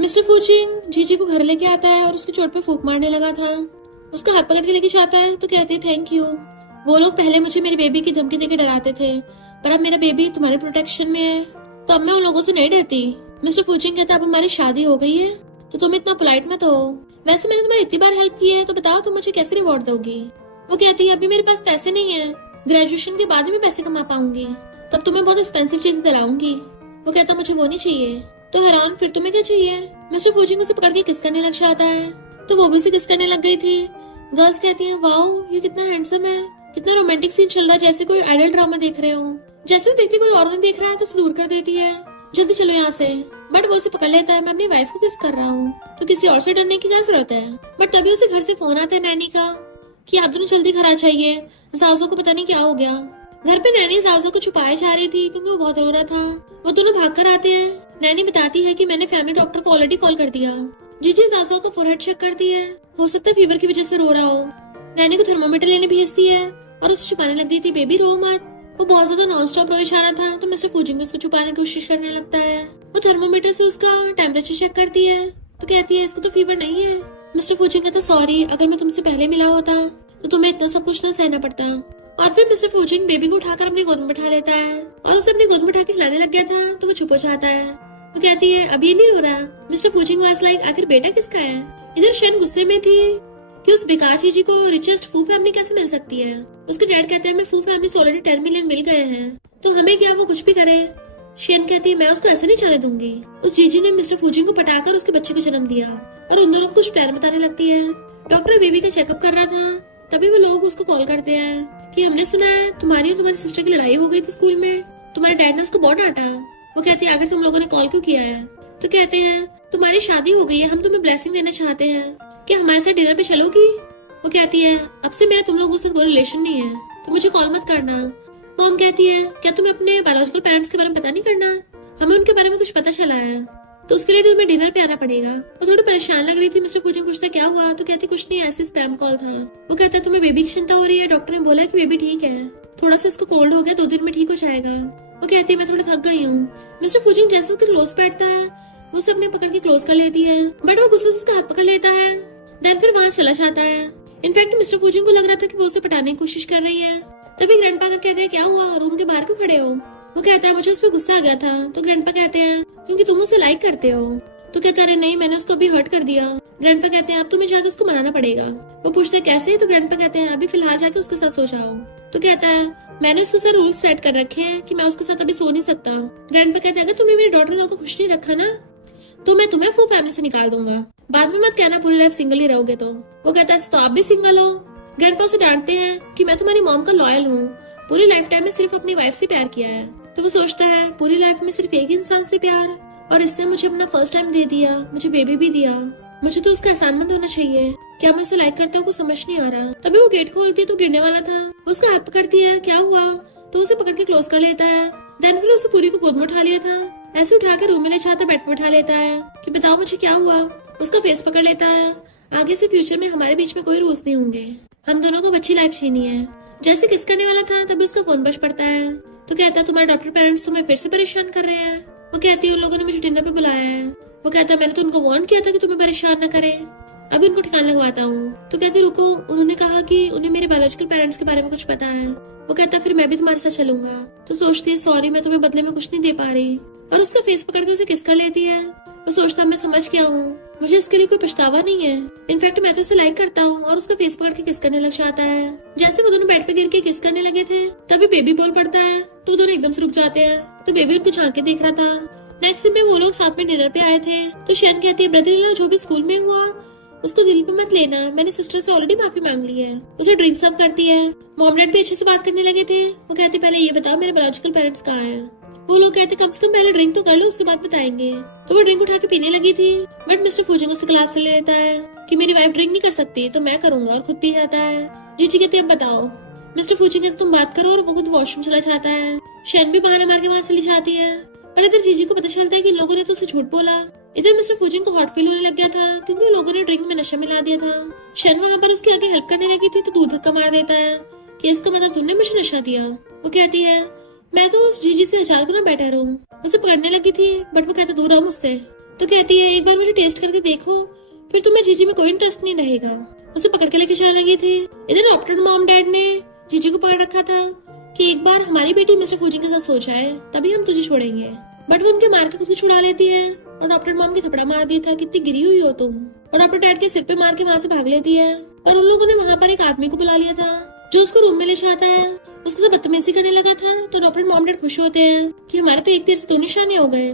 मिस्टर फुचिंग जीजी को घर लेके आता है और उसकी चोट पे फूंक मारने लगा था। उसका हाथ पकड़ के लेके जाता है तो कहती है थैंक यू। वो लोग पहले मुझे मेरी बेबी की धमकी देके डराते थे, पर अब मेरा बेबी तुम्हारे प्रोटेक्शन में है तो अब मैं उन लोगों से नहीं डरती। मिस्टर फुचिंग कहता अब हमारी शादी हो गई है तो तुम इतना पोलाइट मत हो, वैसे मैंने तुम्हारी इतनी बार हेल्प की है तो बताओ तुम मुझे कैसे रिवॉर्ड दोगी? वो कहती है अभी मेरे पास पैसे नहीं है, ग्रेजुएशन के बाद मैं पैसे कमा पाऊंगी, तब तुम्हें बहुत एक्सपेंसिव चीजें दिलाऊंगी। वो कहता मुझे वो नहीं चाहिए। तो हैरान फिर तुम्हें क्या चाहिए? मिस्टर फुचिंग उसे पकड़ के किस करने लग जाता है, तो वो भी उसे किस करने लग गई थी। गर्ल्स कहती है वाओ ये कितना हैंडसम है, कितना रोमांटिक सीन चल रहा है, जैसे कोई आइडल ड्रामा देख रहे हो। जैसे वो देखती कोई और देख रहा है तो उसे दूर कर देती है, जल्दी चलो यहाँ से। बट वो उसे पकड़ लेता है, मैं अपनी वाइफ को किस कर रहा हूँ तो किसी और से डरने की क्या जरूरत है। बट तभी उसे घर से फोन आता है नैनी का कि आप दोनों जल्दी घर आ जाइए, जाओजो को पता नहीं क्या हो गया। घर पे नैनी जाओजो को छुपाए जा रही थी क्योंकि वो बहुत रो रहा था। वो दोनों भाग कर आते हैं। नैनी बताती है कि मैंने फैमिली डॉक्टर को ऑलरेडी कॉल कर दिया। जीजी जाओजो का फोरहेड चेक करती है, हो सकता है फीवर की वजह से रो रहा हो। नैनी को थर्मोमीटर लेने भेजती है और उसे छुपाने लग गई थी, बेबी रो मत। वो बहुत ज्यादा नॉन स्टॉप रोए जा रहा था तो मिस्टर फुचिंग उसको छुपाने की कोशिश करने लगता है। वो थर्मोमीटर से उसका टेम्परेचर चेक करती है तो कहती है इसको तो फीवर नहीं है। मिस्टर फुचिंग कहता सॉरी, अगर मैं तुमसे पहले मिला होता तो तुम्हें इतना सब कुछ ना सहना पड़ता। और फिर मिस्टर फुचिंग बेबी को उठाकर अपनी गोद में बैठा लेता है और उसे अपनी गोद में उठा के खिलाने लग गया था तो वो चुप हो जाता है। वो कहती है अब ये नहीं रो रहा। मिस्टर फुचिंग वाज लाइक आखिर बेटा किसका है। इधर शैन गुस्से में थी कि उस बेकार चीजी को रिचेस्ट फू फैमिली कैसे मिल सकती है। उसके डैड कहते हैं मैं फू फैमिली से ऑलरेडी 10 मिलियन मिल गए हैं तो हमें क्या, वो कुछ भी करे। शेन कहती है मैं उसको ऐसे नहीं जाने दूंगी। उस जीजी ने मिस्टर फुचिंग को पटाकर उसके बच्चे को जन्म दिया और उन दोनों को कुछ प्लान बताने लगती है। डॉक्टर बेबी का चेकअप कर रहा था, तभी वो लोग उसको कॉल करते हैं कि हमने सुना है तुम्हारी और तुम्हारी सिस्टर की लड़ाई हो गई थी स्कूल में, तुम्हारे डैड ने उसको बहुत डांटा। वो कहती है अगर तुम लोगों ने कॉल क्यों किया है? तो कहते हैं तुम्हारी शादी हो गई है, हम तुम्हें ब्लेसिंग देना चाहते हैं, क्या हमारे साथ डिनर पे चलोगी? वो कहती है अब से मेरा तुम लोगों से कोई रिलेशन नहीं है तो मुझे कॉल मत करना। मॉम कहती है क्या तुम्हें अपने बायोलॉजिकल पेरेंट्स के बारे में पता नहीं करना? हमें उनके बारे में कुछ पता चला है तो उसके लिए तुम्हें डिनर पे आना पड़ेगा। वो थोड़ी परेशान लग रही थी। मिस्टर फुचिंग पूछता क्या हुआ तो कहती कुछ नहीं, ऐसे स्पैम कॉल था। वो कहता है तुम्हें बेबी की चिंता हो रही है, डॉक्टर ने बोला कि बेबी ठीक है, थोड़ा सा इसको कोल्ड हो गया, 2 दिन में ठीक हो जाएगा। वो कहती है मैं थोड़ी थक गई हूँ। मिस्टर फुचिंग जैसे उसके क्लोज बैठता है वो उसे अपने पकड़ के क्लोज कर लेती है, बट वो गुस्से से उसका हाथ पकड़ लेता है, देन फिर वहां चला जाता है। इनफैक्ट मिस्टर फुचिंग को लग रहा था कि वो उसे पटाने की कोशिश कर रही है। तभी ग्रैंडपा कहते हैं क्या हुआ, रूम के बाहर क्यों खड़े हो? वो कहता है मुझे उस पर गुस्सा आ गया था। तो ग्रैंडपा कहते हैं क्योंकि तुम उसे लाइक करते हो। तो कहता है नहीं मैंने उसको अभी हर्ट कर दिया। ग्रैंडपा कहते हैं अब तुम्हें जाकर उसको मनाना पड़ेगा। वो पूछते कैसे? तो ग्रैंडपा कहते हैं अभी फिलहाल जाके उसके साथ सो जाओ। तो कहता है मैंने उसके साथ रूल्स सेट कर रखे हैं कि मैं उसके साथ अभी सो नहीं सकता। ग्रैंडपा कहता है अगर तुमने मेरी डॉटर इन लॉ को खुश नहीं रखा ना तो मैं तुम्हें वो फैमिली से निकाल दूंगा, बाद में मत कहना पूरी लाइफ सिंगल ही रहोगे। तो वो कहता है तो आप भी सिंगल हो। ग्रैंडपा उसे डांटते हैं कि मैं तुम्हारी मॉम का लॉयल हूँ, पूरी लाइफ टाइम में सिर्फ अपनी वाइफ से प्यार किया है। तो वो सोचता है पूरी लाइफ में सिर्फ एक इंसान से प्यार, और इसने मुझे अपना फर्स्ट टाइम दे दिया, मुझे बेबी भी दिया, मुझे तो उसका एहसानमंद होना चाहिए। क्या मैं उसे लाइक करती हूँ कुछ समझ नहीं आ रहा। तभी वो गेट खोलती है तो गिरने वाला था, वो उसका हाथ पकड़ती है, क्या हुआ, तो उसे पकड़ के क्लोज कर लेता है। देन फिर उसे पूरी को गोद में उठा लिया था, ऐसे उठा के रूम में ले जाता, बेड पे उठा लेता है कि बताओ मुझे क्या हुआ। उसका फेस पकड़ लेता है, आगे से फ्यूचर में हमारे बीच में कोई रूल्स नहीं होंगे, हम दोनों को अच्छी लाइफ जीनी है। जैसे किस करने वाला था तभी उसका फोन बज पड़ता है। तो कहता है तुम्हारे डॉक्टर पेरेंट्स तुम्हें फिर से परेशान कर रहे हैं। वो कहती है उन लोगों ने मुझे डिनर पे बुलाया है। वो कहता है मैंने तो उनको वार्न किया था कि तुम्हें परेशान न करें, अभी उनको ठिकाना लगवाता हूँ। तो कहती रुको, उन्होंने कहा कि उन्हें मेरे बायोलॉजिकल पेरेंट्स के बारे में कुछ पता है। वो कहता फिर मैं भी तुम्हारे साथ चलूंगा। तो सोचती है सॉरी मैं तुम्हें बदले में कुछ नहीं दे पा रही, और उसका फेस पकड़ के उसे किस कर लेती है। वो सोचता मैं समझ गया हूँ, मुझे इसके लिए कोई पछतावा नहीं है, इनफैक्ट मैं तो उसे लाइक करता हूँ, और उसका फेस पकड़ के किस करने लग जाता है। जैसे वो दोनों बेड पे गिर के किस करने लगे थे तभी बेबी बोल पड़ता है, तो दोनों एकदम से रुक जाते हैं। तो बेबी उनको झांक के देख रहा था। नेक्स्ट दिन में वो लोग साथ में डिनर पे आए थे। तो शैन कहती है ब्रदर इन लॉ जो भी स्कूल में हुआ उसको दिल पे मत लेना, मैंने सिस्टर से ऑलरेडी माफी मांग ली है। उसे ड्रिंक सर्व करती है। मॉम डैड भी अच्छे से बात करने लगे थे। वो कहते पहले ये बताओ मेरे बायोलॉजिकल पेरेंट्स कहाँ हैं। वो लोग कहते कम से कम पहले ड्रिंक तो कर लो उसके बाद बताएंगे। तो वो ड्रिंक उठा के पीने लगी थी, बट मिस्टर फूजिंग उससे क्लास से ले लेता है कि मेरी वाइफ ड्रिंक नहीं कर सकती तो मैं करूंगा, और खुद पी जाता है। जीजी कहते अब बताओ। मिस्टर फूजिंग कहते तुम बात करो, और वो खुद वॉशरूम चला जाता है। शैन भी बहाना मार के वहाँ से ले जाती है, पर इधर जीजी को पता चलता है कि इन लोगों ने तो उसे झूठ बोला। इधर मिस्टर फूजिंग को हॉट फील होने लग गया था क्योंकि उन लोगों ने ड्रिंक में नशा मिला दिया था। शैन वहाँ पर उसके आगे हेल्प करने लगी थी तो दूध धक्का मार देता है कि इसका मतलब तुमने मुझे नशा दिया। वो कहती है मैं तो उस जीजी से 1000 गुना बेटर हूँ। उसे पकड़ने लगी थी बट वो कहता दूर रहो मुझसे। तो कहती है एक बार मुझे टेस्ट करके देखो, फिर तुम्हें जीजी में कोई इंटरेस्ट नहीं रहेगा। उसे पकड़ के लेके जाने लगी थी। इधर डॉक्टर मॉम डैड ने जीजी को पकड़ रखा था कि एक बार हमारी बेटी मिस्टर फूजिंग के साथ सो जाए तभी हम तुझे छोड़ेंगे, बट वो उनके मार के खुद को छुड़ा लेती है, और डॉक्टर मॉम की थपड़ा मार दिया था कितनी गिरी हुई हो तुम, और डॉक्टर डैड के सिर पे मार के वहाँ से भाग लेती है। पर उन लोगों ने वहाँ पर एक आदमी को बुला लिया था जो उसको रूम में ले जाता है। उसके साथ बदतमीजी करने लगा था। तो डॉक्टर मॉम डैड खुश होते हैं कि हमारे तो एक तीर से 2 निशाने हो गए।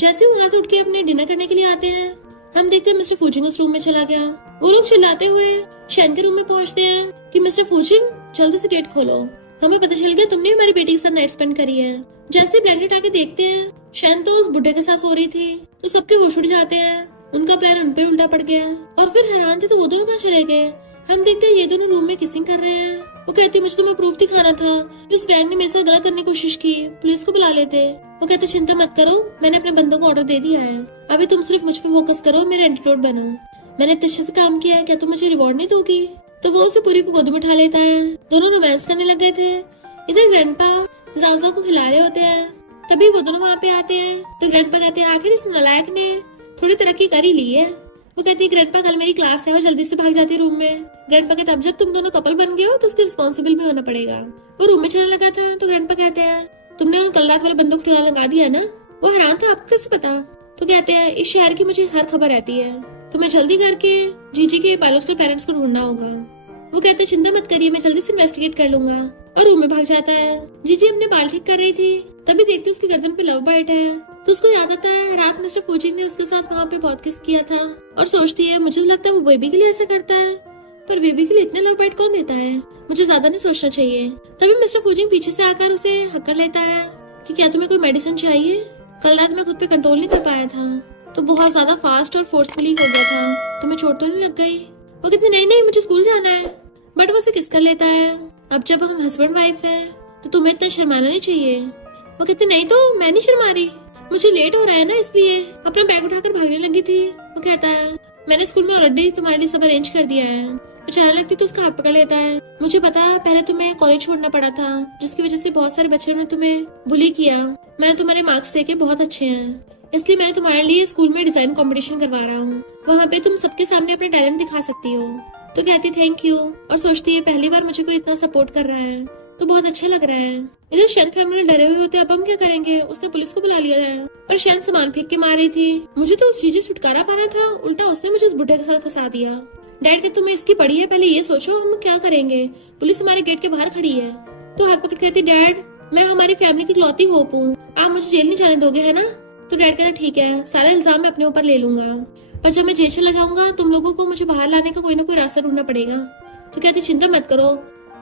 जैसे ही वहाँ से उठ के अपने डिनर करने के लिए आते हैं, हम देखते हैं मिस्टर फूजिंग उस रूम में चला गया। वो लोग चिल्लाते हुए शैन के रूम में पहुँचते हैं कि मिस्टर फूजिंग जल्दी से गेट खोलो, हमें पता चल गया तुमने हमारी बेटी के साथ नाइट स्पेंड करी है। जैसे ब्लैंकेट आके देखते हैं शैन तो उस बुड्ढे के साथ सो रही थी, तो सबके होश उड़ जाते हैं, उनका प्लान उन पे उल्टा पड़ गया, और फिर हैरान थे तो वो दोनों कहाँ चले गए। हम देखते हैं ये दोनों रूम में किसिंग कर रहे हैं। वो कहती मुझे तुम्हें प्रूफ दिखाना था कि उस वैन ने मेरे साथ गलत करने की कोशिश की, पुलिस को बुला लेते। वो कहते चिंता मत करो, मैंने अपने बंदों को ऑर्डर दे दिया है, अभी तुम सिर्फ मुझ पे फोकस करो, मेरा एंटीडोट बनो, मैंने इतने अच्छे से काम किया है, क्या तुम मुझे रिवॉर्ड नहीं दोगी। तो वो उसे पूरी को गोद में उठा लेता है। दोनों रोमांस करने लग गए थे। इधर ग्रैंडपा जाओ को खिला रहे होते हैं, तभी वो दोनों वहाँ पे आते हैं। तो ग्रैंडपा कहते हैं आखिर इस नालायक ने थोड़ी तरक्की कर ही ली है। वो कहती है ग्रैंडपा कल मेरी क्लास है, और जल्दी से भाग जाती है रूम में। ग्रैंडपा कहते अब जब तुम दोनों कपल बन गए हो तो उसके रिस्पॉन्सिबल भी होना पड़ेगा। वो रूम में चलने लगा था तो ग्रैंडपा कहते हैं तुमने उन कल रात वाले बंदों को ठिकाना लगा दिया ना। वो हैरान था आपको कैसे पता। तो कहते हैं इस शहर की मुझे हर खबर रहती है, तुम्हें जल्दी करके जीजी के बायोलॉजिकल पेरेंट्स को ढूंढना होगा। वो कहते हैं चिंता मत करिए, मैं जल्दी से इन्वेस्टिगेट कर लूंगा, और रूम में भाग जाता है। जीजी अपने बाल ठीक कर रही थी, तभी देखते उसकी गर्दन पे लव बाइट है। तो उसको याद आता है रात मिस्टर फूजिंग ने उसके साथ वहाँ पे बहुत किस किया था, और सोचती है मुझे लगता है वो बेबी के लिए ऐसा करता है, पर बेबी के लिए इतने लव बाइट कौन देता है, मुझे ज्यादा नहीं सोचना चाहिए। तभी मिस्टर फूजिंग पीछे से आकर उसे हक कर लेता है कि क्या तुम्हें कोई मेडिसिन चाहिए, कल रात मैं खुद पे कंट्रोल नहीं कर पाया था, तो बहुत ज्यादा फास्ट और फोर्सफुली हो गया था, तुम्हें चोट तो नहीं लग गई। वो कहती नहीं मुझे स्कूल जाना है, बट वो उसे किस कर लेता है। अब जब हम हस्बैंड वाइफ हैं तो तुम्हें इतना शर्माना नहीं चाहिए। वो कहते नहीं तो मैं नहीं शर्मा रही, मुझे लेट हो रहा है ना इसलिए। अपना बैग उठाकर भागने लगी थी। वो कहता है मैंने स्कूल में ऑलरेडी तुम्हारे लिए सब अरेंज कर दिया है। वो चलने लगती तो उसका हाथ पकड़ लेता है। मुझे पता है पहले तुम्हें कॉलेज छोड़ना पड़ा था, जिसकी वजह से बहुत सारे बच्चों ने तुम्हें बुली किया। मैंने तुम्हारे मार्क्स देखे बहुत अच्छे हैं, इसलिए मैंने तुम्हारे लिए स्कूल में डिजाइन कंपटीशन करवा रहा हूँ, वहाँ पे तुम सबके सामने अपना टैलेंट दिखा सकती हो। तो कहती थैंक यू, और सोचती है पहली बार मुझे कोई इतना सपोर्ट कर रहा है तो बहुत अच्छा लग रहा है। इधर शैन फैमिली डरे हुए होते, अब हम क्या करेंगे, उसने पुलिस को बुला लिया है। पर शैन सामान फेंक के मार रही थी। मुझे तो उस चीज से छुटकारा पाना था, उल्टा उसने मुझे उस बुढ़े के साथ फंसा दिया। डैड के तुम्हें इसकी पड़ी है, पहले ये सोचो हम क्या करेंगे, पुलिस हमारे गेट के बाहर खड़ी है। तो हाथ पकड़ कहती डैड मैं हमारी फैमिली की इकलौती होप हूँ, आप मुझे जेल नहीं जाने दोगे है ना। तो डैड कहता ठीक है, सारा इल्जाम मैं अपने ऊपर ले लूंगा, पर जब मैं जेल चला जाऊंगा तुम लोगों को मुझे बाहर लाने का कोई ना कोई रास्ता ढूंढना पड़ेगा। तो कहती चिंता मत करो,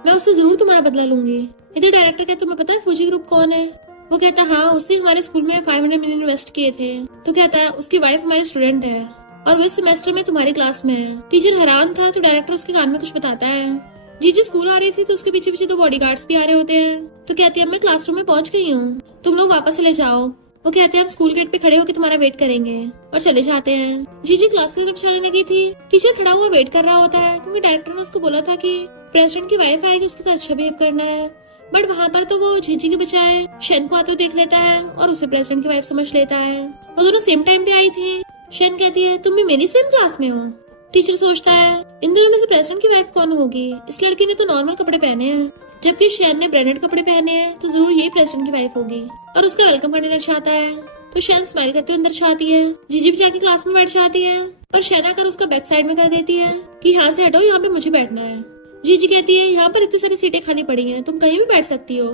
मैं उससे जरूर तुम्हारा बदला लूंगी। इधर डायरेक्टर कहता तुम्हें पता है फूजी ग्रुप कौन है। वो कहता हाँ, उसने हमारे स्कूल में 500 मिलियन इन्वेस्ट किए थे। तो कहता है उसकी वाइफ हमारी स्टूडेंट है और वो इस सेमेस्टर में तुम्हारी क्लास में है। टीचर हैरान था तो डायरेक्टर उसके कान में कुछ बताता है। जीजी स्कूल आ रही थी तो उसके पीछे पीछे 2 बॉडीगार्ड्स भी आ रहे होते हैं। तो कहती है मैं क्लासरूम में पहुंच गई हूँ, तुम लोग वापस चले जाओ। वो कहते हैं हम स्कूल गेट पे खड़े होकर तुम्हारा वेट करेंगे और चले जाते हैं। जीजी क्लास की तरफ चलने लगी थी, टीचर खड़ा हुआ वेट कर रहा होता है क्योंकि डायरेक्टर ने उसको बोला था कि प्रेसिडेंट की वाइफ आएगी उसके साथ अच्छा बिहेव करना है। बट वहाँ पर तो वो जीजी के बजाय शेन को आते हुए देख लेता है और उसे प्रेसिडेंट की वाइफ समझ लेता है। वो दोनों सेम टाइम पे आई थी। शेन कहती है तुम भी मेरी सेम क्लास में हो। टीचर सोचता है इन दोनों में से प्रेसिडेंट की वाइफ कौन होगी, इस लड़की ने तो नॉर्मल कपड़े पहने हैं जबकि शेन ने ब्रांडेड कपड़े पहने हैं, तो जरूर यही प्रेसिडेंट की वाइफ होगी। और उसका वेलकम करने लग जाता है तो शेन स्माइल करते हुए अंदर जाती है। जीजी भी जाके क्लास में बैठ जाती है पर शेन आकर उसका बैक साइड में कर देती है कि यहाँ से हटो, यहाँ पे मुझे बैठना है। जीजी कहती है यहाँ पर इतनी सारी सीटें खाली पड़ी हैं, तुम कहीं भी बैठ सकती हो,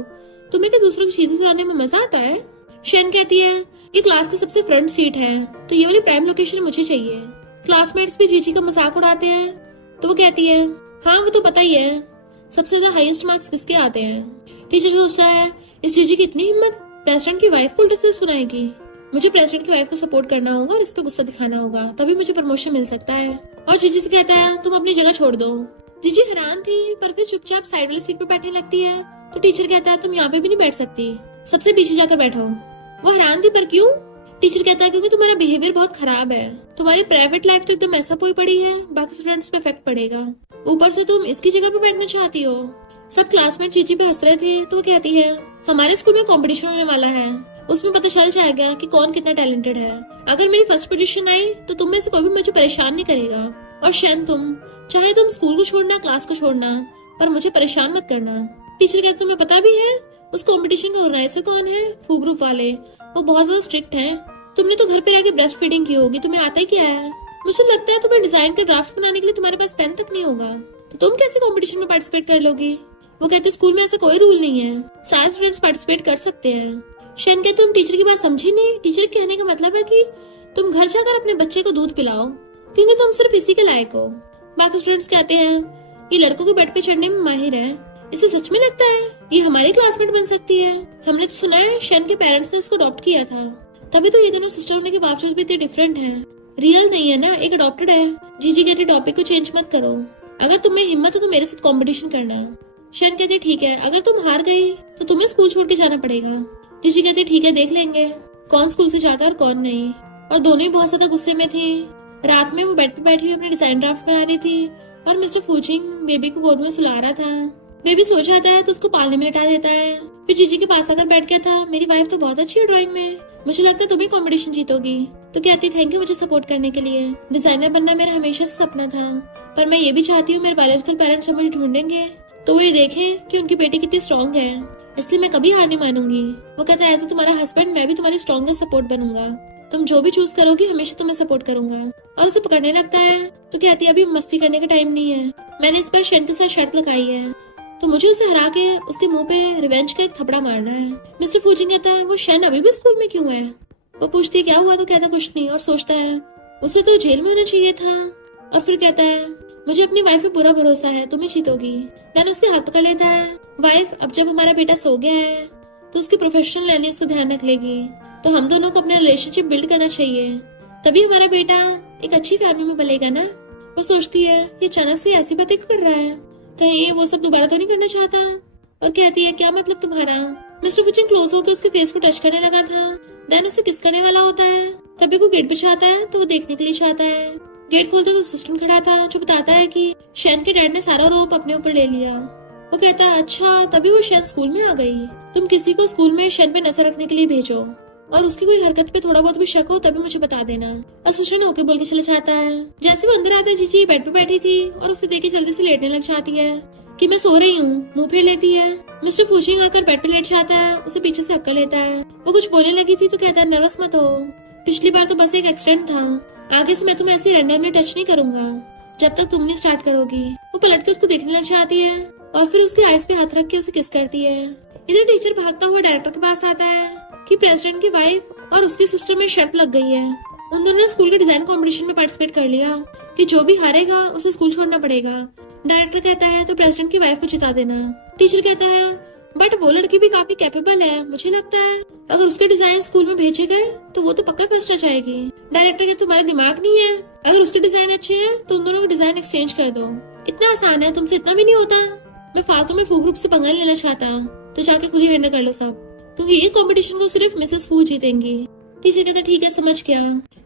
तुम्हें क्या दूसरों की चीजें सुनाने में मजा आता है। शेन कहती है ये क्लास की सबसे फ्रंट सीट है तो ये वाली प्राइम लोकेशन मुझे चाहिए। क्लासमेट्स भी जीजी का मजाक उड़ाते हैं तो वो कहती है हाँ वो तो पता ही है, सबसे ज्यादा हाईएस्ट मार्क्स किसके आते हैं। टीचर सोचता है इस जीजी की इतनी हिम्मत, प्रेसिडेंट की वाइफ को उल्टे से सुनाएगी। मुझे प्रेसिडेंट की वाइफ को सपोर्ट करना होगा और इस पे गुस्सा दिखाना होगा, तभी मुझे प्रमोशन मिल सकता है। और जीजी से कहता है तुम अपनी जगह छोड़ दो। जीजी हैरान थी पर फिर चुपचाप साइड वाली सीट पे बैठने लगती है। तो टीचर कहता है तुम यहाँ पे भी नहीं बैठ सकती, सबसे पीछे जाकर बैठो। वो हैरान थी पर क्यों। टीचर कहता है क्योंकि तुम्हारा बिहेवियर बहुत खराब है, तुम्हारी प्राइवेट लाइफ तो एकदम ऐसा हुई पड़ी है, बाकी स्टूडेंट्स पे इफेक्ट पड़ेगा, ऊपर से तुम इसकी जगह पे बैठना चाहती हो। सब क्लासमेट जीजी पे हंस रहे थे तो वो कहती है हमारे स्कूल में कंपटीशन होने वाला है, उसमें पता चल जाएगा कि कौन कितना टैलेंटेड है। अगर मेरी फर्स्ट पोजीशन आई तो तुम में से कोई भी मुझे परेशान नहीं करेगा। और शेन तुम चाहे तुम स्कूल को छोड़ना क्लास को छोड़ना, पर मुझे परेशान मत करना। टीचर कहते तुम्हें पता भी है उस कंपटीशन का ऑर्गेनाइजर कौन है, फू ग्रुप वाले, वो बहुत ज्यादा स्ट्रिक्ट है। तुमने तो घर पे रह के ब्रेस्ट फीडिंग की होगी, तुम्हें आता ही क्या है। मुझे लगता है तुम्हें डिजाइन का ड्राफ्ट बनाने के लिए तुम्हारे पास पेन तक नहीं होगा, तो तुम कैसे कंपटीशन में पार्टिसिपेट कर लोगी। वो कहते स्कूल में ऐसा कोई रूल नहीं है, सारे स्टूडेंट्स पार्टिसिपेट कर सकते हैं। शेन कहते तुम टीचर की बात समझी नहीं, टीचर के कहने का मतलब है कि तुम घर जाकर अपने बच्चे को दूध पिलाओ क्योंकि तुम सिर्फ इसी के लायक हो। बाकी स्टूडेंट्स कहते हैं ये लड़कों के बेड पे चढ़ने में माहिर है, इसे सच में लगता है ये हमारे क्लासमेट बन सकती है। हमने तो सुना है शेन के पेरेंट्स ने इसको अडॉप्ट किया था, तभी तो ये दोनों सिस्टर होने के बावजूद भी इतने डिफरेंट हैं। रियल नहीं है ना, एक अडॉप्टेड है। जीजी कहते टॉपिक को चेंज मत करो, अगर तुम्हें हिम्मत है तो मेरे साथ कंपटीशन करना। शेन कहते ठीक है, अगर तुम हार गई तो तुम्हें स्कूल छोड़ के जाना पड़ेगा। जीजी कहते ठीक है, देख लेंगे कौन स्कूल से जाता है और कौन नहीं। और दोनों ही बहुत ज्यादा गुस्से में थी। रात में वो बेड पे बैठी हुई अपने डिजाइन ड्राफ्ट बना रही थी और मिस्टर फूजिंग बेबी को गोद में सुला रहा था। बेबी सो जाता है तो उसको पालने में लिटा देता है। फिर जीजी के पास आकर बैठ गया था, मेरी वाइफ तो बहुत अच्छी है ड्राइंग में, मुझे लगता है तुम ही कंपटीशन जीतोगी। तो कहती थैंक यू मुझे सपोर्ट करने के लिए, डिजाइनर बनना मेरा हमेशा से सपना था, पर मैं ये भी चाहती हूँ मेरे बायोलॉजिकल पेरेंट्स जब मुझे ढूंढेंगे तो वो ये देखें कि उनकी बेटी कितनी स्ट्रॉन्ग है, इसलिए मैं कभी हार नहीं मानूंगी। वो कहता है एज ए तुम्हारा हस्बैंड मैं भी तुम्हारी स्ट्रॉन्गेस्ट सपोर्ट बनूंगा, तुम जो भी चूज करोगी हमेशा तुम्हें सपोर्ट करूंगा। और उसे पकड़ने लगता है तो कहती है अभी मस्ती करने का टाइम नहीं है, मैंने इस पर शेन के साथ शर्त लगाई है, तो मुझे उसे हरा के उसके मुंह पे रिवेंज का एक थपड़ा मारना है। मिस्टर फूजिंग कहता है वो शेन अभी भी स्कूल में क्यों है। वो पूछती है क्या हुआ, तो कहता कुछ नहीं और सोचता है उसे तो जेल में होना चाहिए था। और फिर कहता है मुझे अपनी वाइफ पे पूरा भरोसा है, तुम ही जीतोगी। देन उसके हाथ पकड़ लेता है। वाइफ अब जब हमारा बेटा सो गया है तो उसकी प्रोफेशनल लाइन उसको ध्यान रख लेगी, तो हम दोनों को अपना रिलेशनशिप बिल्ड करना चाहिए, तभी हमारा बेटा एक अच्छी फैमिली में पलेगा ना। वो सोचती है ये अचानक से ऐसी बातें क्यों कर रहा है, कहीं वो सब दोबारा तो नहीं करना चाहता। और कहती है क्या मतलब तुम्हारा। मिस्टर फूजिंग क्लोज होकर उसके फेस को टच करने लगा था। देन उसे किस करने वाला होता है, तभी वो गेट पे चाहता है तो वो देखने के लिए चाहता है। गेट खोलते तो असिस्टेंट खड़ा था जो बताता है कि शेन के डैड ने सारा रोप अपने ऊपर ले लिया। वो कहता है अच्छा, तभी वो शेन स्कूल में आ गई। तुम किसी को स्कूल में शेन पे नजर रखने के लिए भेजो और उसकी कोई हरकत पे थोड़ा बहुत भी शक हो तभी मुझे बता देना। असिस्टेंट ओके बोल के चले जाता है। जैसे वो अंदर आता है जीजी बेड पे बैठी थी और उसे देख के जल्दी से लेटने लग जाती है कि मैं सो रही हूँ, मुंह फेर लेती है। मिस्टर फूजिंग आकर बेड पे लेट जाता है, उसे पीछे से हक्कर लेता है। वो कुछ बोलने लगी थी तो कहता है नर्वस मत हो, पिछली बार तो बस एक एक्सीडेंट था, आगे से मैं तुम्हें ऐसे रैंडमली टच नहीं करूंगा जब तक तुम नहीं स्टार्ट करोगी। वो पलट के उसको देखने लग जाती है और फिर उसके आइस पे हाथ रख के उसे किस करती है। इधर टीचर भागता हुआ डायरेक्टर के पास आता है कि प्रेसिडेंट की वाइफ और उसकी सिस्टर में शर्त लग गई है। उन दोनों ने स्कूल के डिजाइन कंपटीशन में पार्टिसिपेट कर लिया कि जो भी हारेगा उसे स्कूल छोड़ना पड़ेगा। डायरेक्टर कहता है तो प्रेसिडेंट की वाइफ को जिता देना। टीचर कहता है बट वो लड़की भी काफी कैपेबल है, मुझे लगता है अगर उसके डिजाइन स्कूल में भेजे गए तो वो तो पक्का फर्स्ट आ जाएगी। डायरेक्टर कहता तुम्हारा दिमाग नहीं है, अगर उसके डिजाइन अच्छे हैं तो उन दोनों के डिजाइन एक्सचेंज कर दो। इतना आसान है, तुमसे इतना भी नहीं होता। मैं फालतू में फू ग्रुप से पंगा लेना चाहता, तो जाके खुद ही हैंडल कर लो सब, क्योंकि ये कंपटीशन को सिर्फ मिसेस फू जीतेंगी। टीचर कहता ठीक है समझ गया।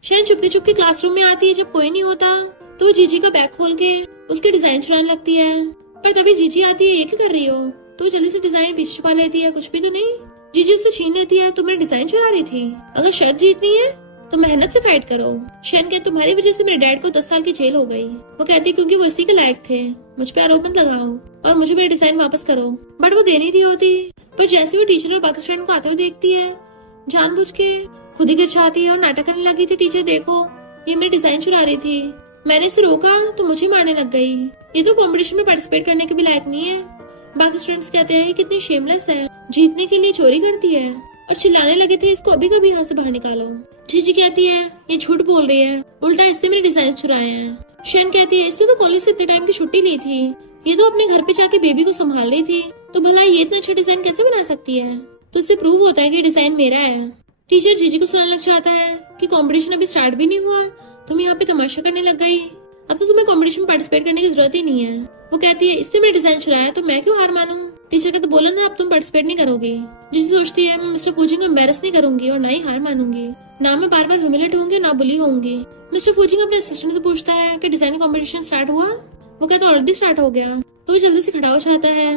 शैन चुपके चुपके क्लासरूम में आती है जब कोई नहीं होता, तो जीजी का बैग खोल के उसके डिजाइन चुराने लगती है। पर तभी जीजी आती है, ये क्या कर रही हो? तो जल्दी से डिजाइन पीछे छुपा लेती है, कुछ भी तो नहीं। जीजी उससे छीन लेती है, तुम मेरे डिजाइन चुरा रही थी, अगर शर्त जीतनी है तो मेहनत से फाइट करो। शैन कहती तुम्हारी वजह से मेरे डैड को 10 साल की जेल हो गई। वो कहती क्योंकि वो इसी के लायक थे, मुझ पे आरोप मत लगाओ और मुझे मेरे डिजाइन वापस करो। बट वो दे नहीं रही होती, पर जैसे वो टीचर और बाकी स्टूडेंट को आते हुए देखती है, जानबूझ के खुद ही गिरछाती है और नाटक करने लगी थी। टीचर देखो, ये मेरे डिजाइन चुरा रही थी, मैंने इसे रोका तो मुझे मारने लग गई, ये तो कंपटीशन में पार्टिसिपेट करने के भी लायक नहीं है। बाकी स्टूडेंट्स कहते हैं ये कितनी शेमलेस है, जीतने के लिए चोरी करती है, और चिल्लाने लगे थे इसको अभी कभी यहाँ से बाहर निकालो। जीजी कहती है ये झूठ बोल रही है, उल्टा इससे मेरे डिजाइन चुराए हैं। शैन कहती है इससे तो कॉलेज से इतने टाइम की छुट्टी ली थी, ये तो अपने घर पे जाके बेबी को संभाल रही थी, तो भला ये इतना अच्छा डिजाइन कैसे बना सकती है? तो इससे प्रूव होता है कि डिजाइन मेरा है। टीचर जीजी को सुनाने लग जाता है कि कंपटीशन अभी स्टार्ट भी नहीं हुआ, तुम यहाँ पे तमाशा करने लग गई, अब तो तुम्हें कंपटीशन में पार्टिसिपेट करने की जरूरत ही नहीं है। वो कहती है इससे मेरा डिजाइन चुराया तो मैं क्यों हार मानूं? टीचर का तो बोला ना अब तुम पार्टिसिपेट नहीं करोगी। जीजी सोचती है मैं मिस्टर फूजी को एम्बेरस नहीं करूंगी और ना ही हार मानूंगी, ना मैं बार बार ह्यूमिलेट होंगी ना बुली होंगी। मिस्टर फूजी अपने असिस्टेंट से पूछता है कि डिजाइन कंपटीशन स्टार्ट हुआ? वो कहता ऑलरेडी स्टार्ट हो गया। तो वो जल्दी से खड़ा हो जाता है।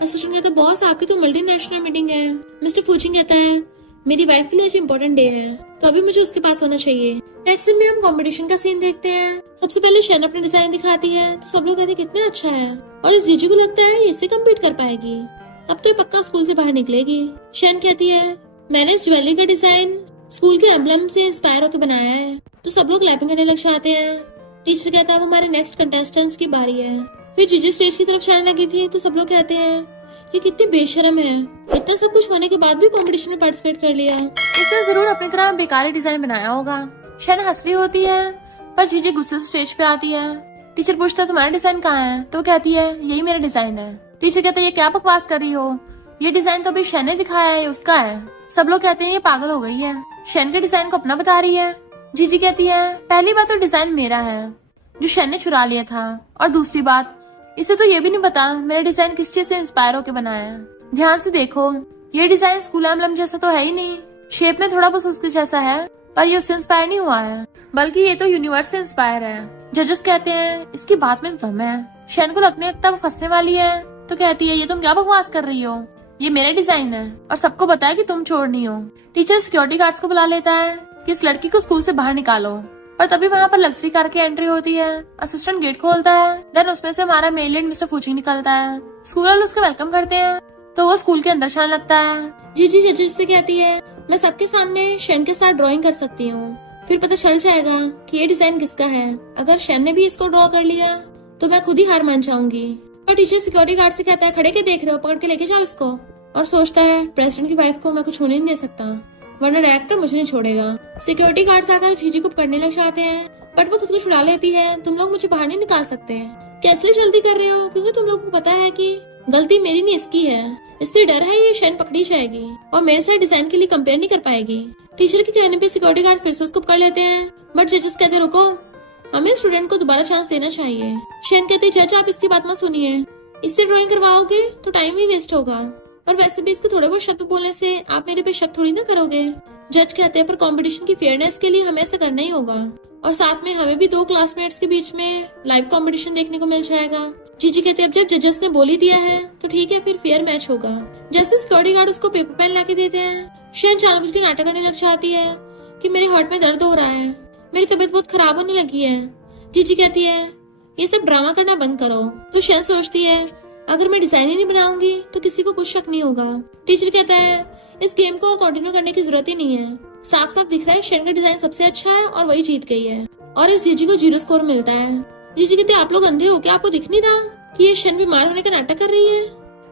असिस्टेंट कहता बॉस आपकी तो मल्टीनेशनल मीटिंग है। मिस्टर फूजी कहता है मेरी वाइफ के लिए आज इम्पोर्टेंट डे है, तो अभी मुझे उसके पास होना चाहिए। नेक्स्ट सीन में हम कंपटीशन का सीन देखते हैं। सबसे पहले शैन अपने डिजाइन दिखाती है, तो सब लोग कहते हैं कितना अच्छा है, और इस जीजू को लगता है इससे कम्पीट कर पाएगी, अब तो ये पक्का स्कूल से बाहर निकलेगी। शैन कहती है मैंने इस ज्वेलरी का डिजाइन स्कूल के एम्बलम से इंस्पायर होकर बनाया है, तो सब लोग क्लैपिंग करने लग जाते हैं। टीचर कहता है अब हमारे नेक्स्ट कंटेस्टेंट्स की बारी है। फिर जीजी स्टेज की तरफ जाने लगी थी, तो सब लोग कहते हैं ये कितनी बेशरम है, इतना सब कुछ होने के बाद भी कंपटीशन में पार्टिसिपेट कर लिया, उसने जरूर अपनी तरह बेकार डिजाइन बनाया होगा। शैन हंस रही होती है, पर जीजी गुस्से से स्टेज पे आती है। टीचर पूछता है तुम्हारा डिजाइन कहाँ है? तो कहती है यही मेरा डिजाइन है। टीचर कहता है ये क्या बकवास कर रही हो, ये डिजाइन तो अभी शैन ने दिखाया है, उसका है। सब लोग कहते हैं ये पागल हो गई है, शैन के डिजाइन को अपना बता रही है। जीजी कहती है पहली बात तो डिजाइन मेरा है जो शैन ने चुरा लिया था, और दूसरी बात इसे तो ये भी नहीं पता मेरा डिजाइन किस चीज से इंस्पायर होकर बनाया है। ध्यान से देखो ये डिजाइन स्कूल एम्बलम जैसा तो है ही नहीं, शेप में थोड़ा बस उसके जैसा है, पर ये उससे इंस्पायर नहीं हुआ है, बल्कि ये तो यूनिवर्स से इंस्पायर है। जजेस कहते हैं इसकी बात में तो दम है। शैन को लगता वो फंसने वाली है, तो कहती है ये तुम क्या बकवास कर रही हो, ये मेरा डिजाइन है और सबको बताया कि तुम चोर नहीं हो। टीचर सिक्योरिटी गार्ड्स को बुला लेता है कि इस लड़की को स्कूल से बाहर निकालो, पर तभी वहाँ पर लग्जरी कार की एंट्री होती है। असिस्टेंट गेट खोलता है, देन उसमें से हमारा मेल लीड मिस्टर फूची निकलता है। स्कूल वाले उसका वेलकम करते हैं, तो वो स्कूल के अंदर जाने लगता है। जीजी जजेस से कहती है मैं सबके सामने शैन के साथ ड्राइंग कर सकती हूँ, फिर पता चल जाएगा कि ये डिजाइन किसका है। अगर शैन ने भी इसको ड्रॉ कर लिया तो मैं खुद ही हार मान जाऊंगी। और टीचर सिक्योरिटी गार्ड से कहता है खड़े के देख रहे हो, पकड़ के लेके जाओ इसको। और सोचता है प्रेसिडेंट की वाइफ को मैं कुछ होने नहीं दे सकता, वरना डायरेक्टर मुझे नहीं छोड़ेगा। सिक्योरिटी गार्ड्स आकर जीजी को पकड़ने लग जाते हैं, बट वो खुद को छुड़ा लेती है। तुम लोग मुझे बाहर नहीं निकाल सकते, कैसे जल्दी कर रहे हो, क्योंकि तुम लोगों को पता है कि गलती मेरी नहीं इसकी है, इसलिए डर है ये शैन पकड़ी जाएगी और मेरे साथ डिजाइन के लिए कंपेयर नहीं कर पाएगी। टीचर के कहने पे सिक्योरिटी गार्ड फिर से उसको पकड़ लेते हैं, बट जजेस कहते रुको, हमें स्टूडेंट को दोबारा चांस देना चाहिए। शैन कहते जज आप इसकी बात मत सुनिए, इससे ड्राइंग करवाओगे तो टाइम ही वेस्ट होगा, और वैसे भी इसके थोड़े बहुत शब्द बोलने से आप मेरे पे शक थोड़ी ना करोगे। जज कहते हैं पर कंपटीशन की फेयरनेस के लिए हमें ऐसा करना ही होगा, और साथ में हमें भी 2 क्लासमेट्स के बीच में लाइव कंपटीशन देखने को मिल जाएगा। जीजी कहते हैं अब जब जजेस ने बोल ही दिया है तो ठीक है, फिर फेयर मैच होगा। जैसे सिक्योरिटी गार्ड उसको पेपर पेन लाके देते हैं, शैन जानबूझ के नाटक करने लग जाती है कि मेरे हार्ट में दर्द हो रहा है, मेरी तबीयत बहुत खराब होने लगी है। जीजी कहती है ये सब ड्रामा करना बंद करो। तो शैन सोचती है अगर मैं डिजाइन ही नहीं बनाऊंगी तो किसी को कुछ शक नहीं होगा। टीचर कहता है इस गेम को और कंटिन्यू करने की जरूरत ही नहीं है, साफ साफ दिख रहा है शैन का डिजाइन सबसे अच्छा है और वही जीत गई है, और इस जीजी को 0 स्कोर मिलता है। जीजी कहते आप लोग अंधे हो क्या, आपको दिख नहीं रहा? कि ये शन बीमार होने का नाटक कर रही है,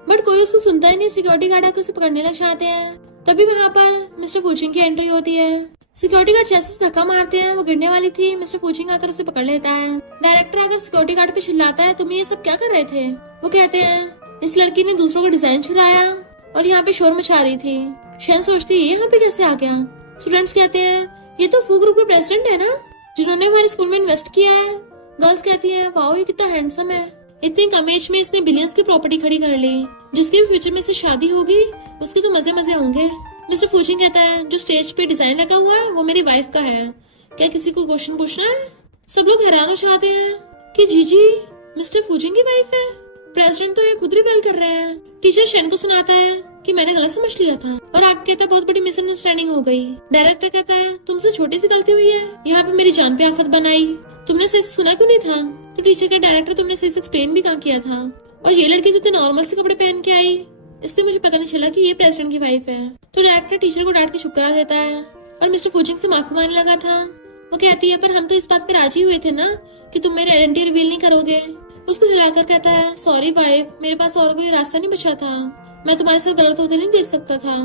बट कोई उसको सुनता ही नहीं। सिक्योरिटी गार्ड आकर उसे पकड़ने लग जाते हैं। तभी वहाँ पर मिस्टर फूचिंग की एंट्री होती है। सिक्योरिटी गार्ड जैसे उसे धक्का मारते हैं, वो गिरने वाली थी, मिस्टर फूचिंग आकर उसे पकड़ लेता है। डायरेक्टर आकर सिक्योरिटी गार्ड पे चिल्लाता है, तुम ये सब क्या कर रहे थे? वो कहते हैं इस लड़की ने दूसरों का डिजाइन चुराया और यहाँ पे शोर मचा रही थी। शन सोचती है यहाँ पे कैसे आ गया। स्टूडेंट्स कहते हैं ये तो फू ग्रुप के प्रेसिडेंट है ना, जिन्होंने हमारे स्कूल में इन्वेस्ट किया है। गर्ल्स कहती है वाओ ये कितना हैंडसम है, इतनी कम एज में इसने बिलियंस की प्रॉपर्टी खड़ी कर ली, जिसकी भी फ्यूचर में से शादी होगी उसके तो मजे मजे होंगे। मिस्टर फूचिंग कहता है जो स्टेज पे डिजाइन लगा हुआ है वो मेरी वाइफ का है, क्या किसी को क्वेश्चन पूछना है? सब लोग हैरान हो जाते हैं कि जीजी मिस्टर फूचिंग की वाइफ है। प्रेसिडेंट तो ये खुद रिबेल कर रहे हैं। टीचर शन को सुनाता है कि मैंने गलत समझ लिया था, और आगे कहता है बहुत बड़ी मिसअंडरस्टैंडिंग हो गई। डायरेक्टर कहता है तुमसे छोटी सी गलती हुई है, यहाँ पे मेरी जान पे आफत बनाई, तुमने सही से सुना क्यों नहीं था? तो टीचर का डायरेक्टर तुमने सही से एक्सप्लेन भी कहाँ किया था, और ये लड़की तो नॉर्मल से कपड़े पहन के आई, इसलिए मुझे पता नहीं चला कि ये प्रेसिडेंट की वाइफ है। तो डायरेक्टर टीचर को डांट के चुप करा देता है और मिस्टर फूचिंग से माफी मांगने लगा था। वो कहती है पर हम तो इस बात पे राजी हुए थे ना कि तुम मेरी आइडेंटिटी रिवील नहीं करोगे। उसको जलाकर कहता है सॉरी वाइफ, मेरे पास और कोई रास्ता नहीं बचा था, मैं तुम्हारे साथ गलत होते नहीं देख सकता था।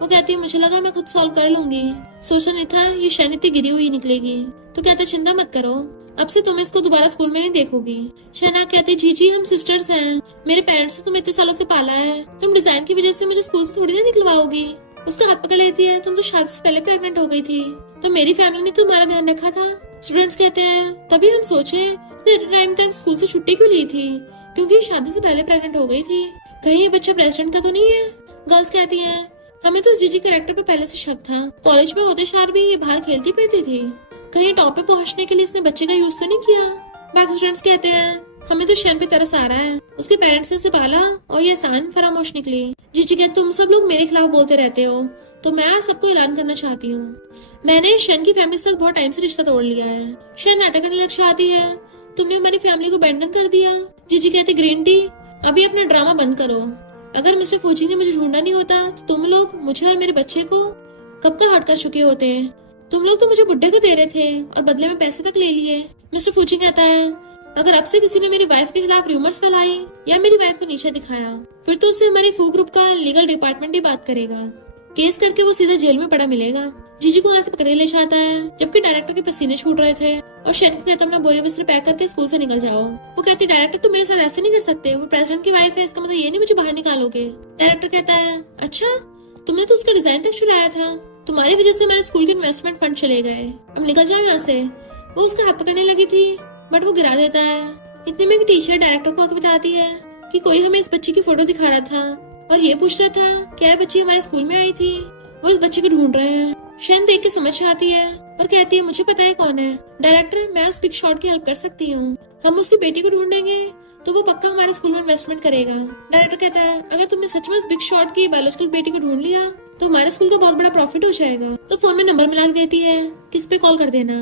वो कहती है मुझे लगा मैं खुद सॉल्व कर लूंगी, सोचा नहीं था ये शन इतनी गिरी हुई निकलेगी। तो कहता चिंता मत करो, अब से तुम इसको दोबारा स्कूल में नहीं देखोगी। शहनाज कहती जी हम सिस्टर्स हैं, मेरे पेरेंट्स ने तुम्हें इतने सालों से पाला है, तुम डिजाइन की वजह से मुझे स्कूल से थोड़ी ना निकलवाओगी। उसका हाथ पकड़ लेती है तुम तो शादी से पहले प्रेग्नेंट हो गई थी, तो मेरी फैमिली ने तुम्हारा ध्यान रखा था। स्टूडेंट्स कहते हैं तभी हम सोचे इसने टाइम तक स्कूल से छुट्टी क्यों ली थी, क्योंकि शादी से पहले प्रेग्नेंट हो गई थी, कहीं ये बच्चा प्रेसिडेंट का तो नहीं है। गर्ल्स कहती हैं हमें तो जीजी कैरेक्टर पे पहले से शक था, कॉलेज में होते सार भी ये बाहर खेलती फिरती थी, कहीं टॉप पे पहुंचने के लिए इसने बच्चे का यूज तो नहीं किया। बाकी स्टूडेंट्स कहते हैं हमें तो शन पे तरस आ रहा है, उसके पेरेंट्स ने उसे पाला और ये आसान फरामोश निकली। जीजी कहते तुम सब लोग मेरे खिलाफ बोलते रहते हो, तो मैं आज सबको ऐलान करना चाहती हूँ, मैंने शन की फैमिली से बहुत टाइम से रिश्ता तोड़ लिया है। शन नाटक करने लग जाती है, तुमने हमारी फैमिली को अबैंडन कर दिया। जीजी कहते ग्रीन टी अभी अपना ड्रामा बंद करो, अगर मिस्टर फूची ने मुझे ढूंढना नहीं होता तो तुम लोग मुझे और मेरे बच्चे को कब का हर्ट कर चुके होते। तुम लोग तो मुझे बुड्ढे को दे रहे थे और बदले में पैसे तक ले लिए। मिस्टर फूची कहता है अगर अब से किसी ने मेरी वाइफ के खिलाफ रूमर्स फैलाई या मेरी वाइफ को नीचे दिखाया, फिर तो उससे हमारी फू ग्रुप का लीगल डिपार्टमेंट ही बात करेगा, केस करके वो सीधा जेल में पड़ा मिलेगा। जीजी को वहाँ से पकड़े ले जाता है, जबकि डायरेक्टर के पसीने छूट रहे थे, और शन को कहता अपना बोरी बिस्तर पैक करके स्कूल से निकल जाओ। वो कहती डायरेक्टर तुम मेरे साथ ऐसे नहीं कर सकते, वो प्रेसिडेंट की वाइफ है, इसका मतलब ये नहीं मुझे बाहर निकालोगे। डायरेक्टर कहता है अच्छा तुमने तो उसका डिजाइन तक चुराया था, तुम्हारी वजह से हमारे स्कूल के इन्वेस्टमेंट फंड चले गए, अब निकल जाओ यहाँ से। वो उसका हाथ पकड़ने लगी थी बट वो गिरा देता है। इतने में एक टीचर डायरेक्टर को आके बताती है कि कोई हमें इस बच्ची की फोटो दिखा रहा था और ये पूछ रहा था क्या ये बच्ची हमारे स्कूल में आई थी, वो इस बच्चे को ढूंढ रहे हैं। शन देख के समझ आती है और कहती है मुझे पता है कौन है डायरेक्टर, मैं उस बिग शॉट की हेल्प कर सकती हूँ, हम उसकी बेटी को ढूंढेंगे तो वो पक्का हमारे स्कूल में इन्वेस्टमेंट करेगा। डायरेक्टर कहता है अगर तुमने सच में उस बिग शॉट की बायोलॉजिकल बेटी को ढूंढ लिया तो हमारे स्कूल का बहुत बड़ा प्रॉफिट हो जाएगा। तो फोन में नंबर मिला देती है किस पे कॉल कर देना,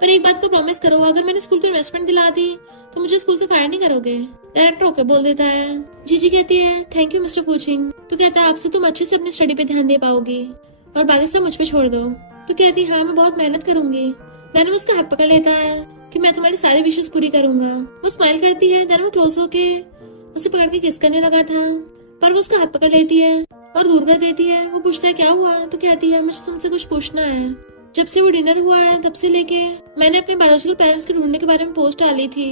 पर एक बात को प्रॉमिस करो अगर मैंने स्कूल को इन्वेस्टमेंट दिला दी तो मुझे स्कूल से फायर नहीं करोगे। डायरेक्टर ओके बोल देता है। जीजी कहती है थैंक यू मिस्टर फूचिंग। तो कहता है आपसे तुम अच्छे से अपनी स्टडी पे ध्यान दे पाओगी और बाकी सब मुझ पे छोड़ दो। तो कहती है हाँ मैं बहुत मेहनत करूंगी। देन उसका हाथ पकड़ लेता है कि मैं तुम्हारी सारी विशेष पूरी करूंगा। वो स्माइल करती है, देन वो क्लोज होके उसे पकड़ के किस करने लगा था, पर वो उसका हाथ पकड़ लेती है और दूर कर देती है। वो पूछता है क्या हुआ, तो कहती है मुझे तुमसे कुछ पूछना है। जब से वो डिनर हुआ है तब से लेके मैंने अपने बायोलॉजिकल पेरेंट्स के ढूंढने के बारे में पोस्ट डाली थी,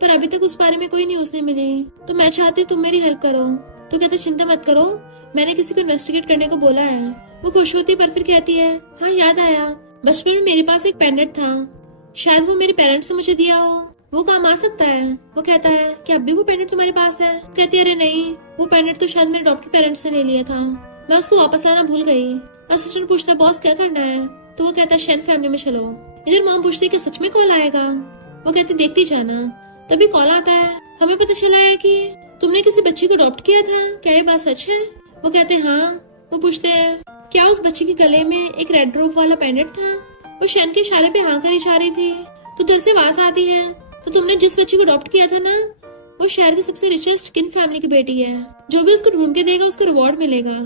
पर अभी तक उस बारे में कोई न्यूज नहीं मिली, तो मैं चाहती हूँ तुम मेरी हेल्प करो। तो कहते चिंता मत करो, मैंने किसी को इन्वेस्टिगेट करने को बोला है। वो खुश होती पर फिर कहती है हाँ याद आया, बचपन में मेरे पास एक पेंडेंट था, शायद वो मेरे पेरेंट्स ने मुझे दिया हो, वो काम आ सकता है। वो कहता है कि अब भी वो पेंडेंट तुम्हारे पास है। कहती है अरे नहीं, वो पेंडेंट तो शायद मेरे डॉक्टर पेरेंट्स से ले लिया था, मैं उसको वापस लाना भूल गई। असिस्टेंट पूछता है बॉस क्या करना है, तो वो कहता है शन फैमिली में चलो। इधर मॉम पूछती है कि सच में कॉल आएगा, वो कहती देखती जाना। तभी कॉल आता है, हमें पता चला है कि तुमने किसी बच्ची को अडॉप्ट किया था, क्या ये बात सच है? वो कहते हाँ। वो पूछते हैं क्या उस बच्ची के गले में एक रेड ड्रॉप वाला पेंडेंट था? वो शन के इशारे पे हाँ कर इशारे थी। तो दिल से आवाज आती है तो तुमने जिस बच्ची को अडॉप्ट किया था ना, वो शहर की सबसे रिचेस्ट किन फैमिली की बेटी है, जो भी उसको ढूंढ के देगा उसको रिवॉर्ड मिलेगा।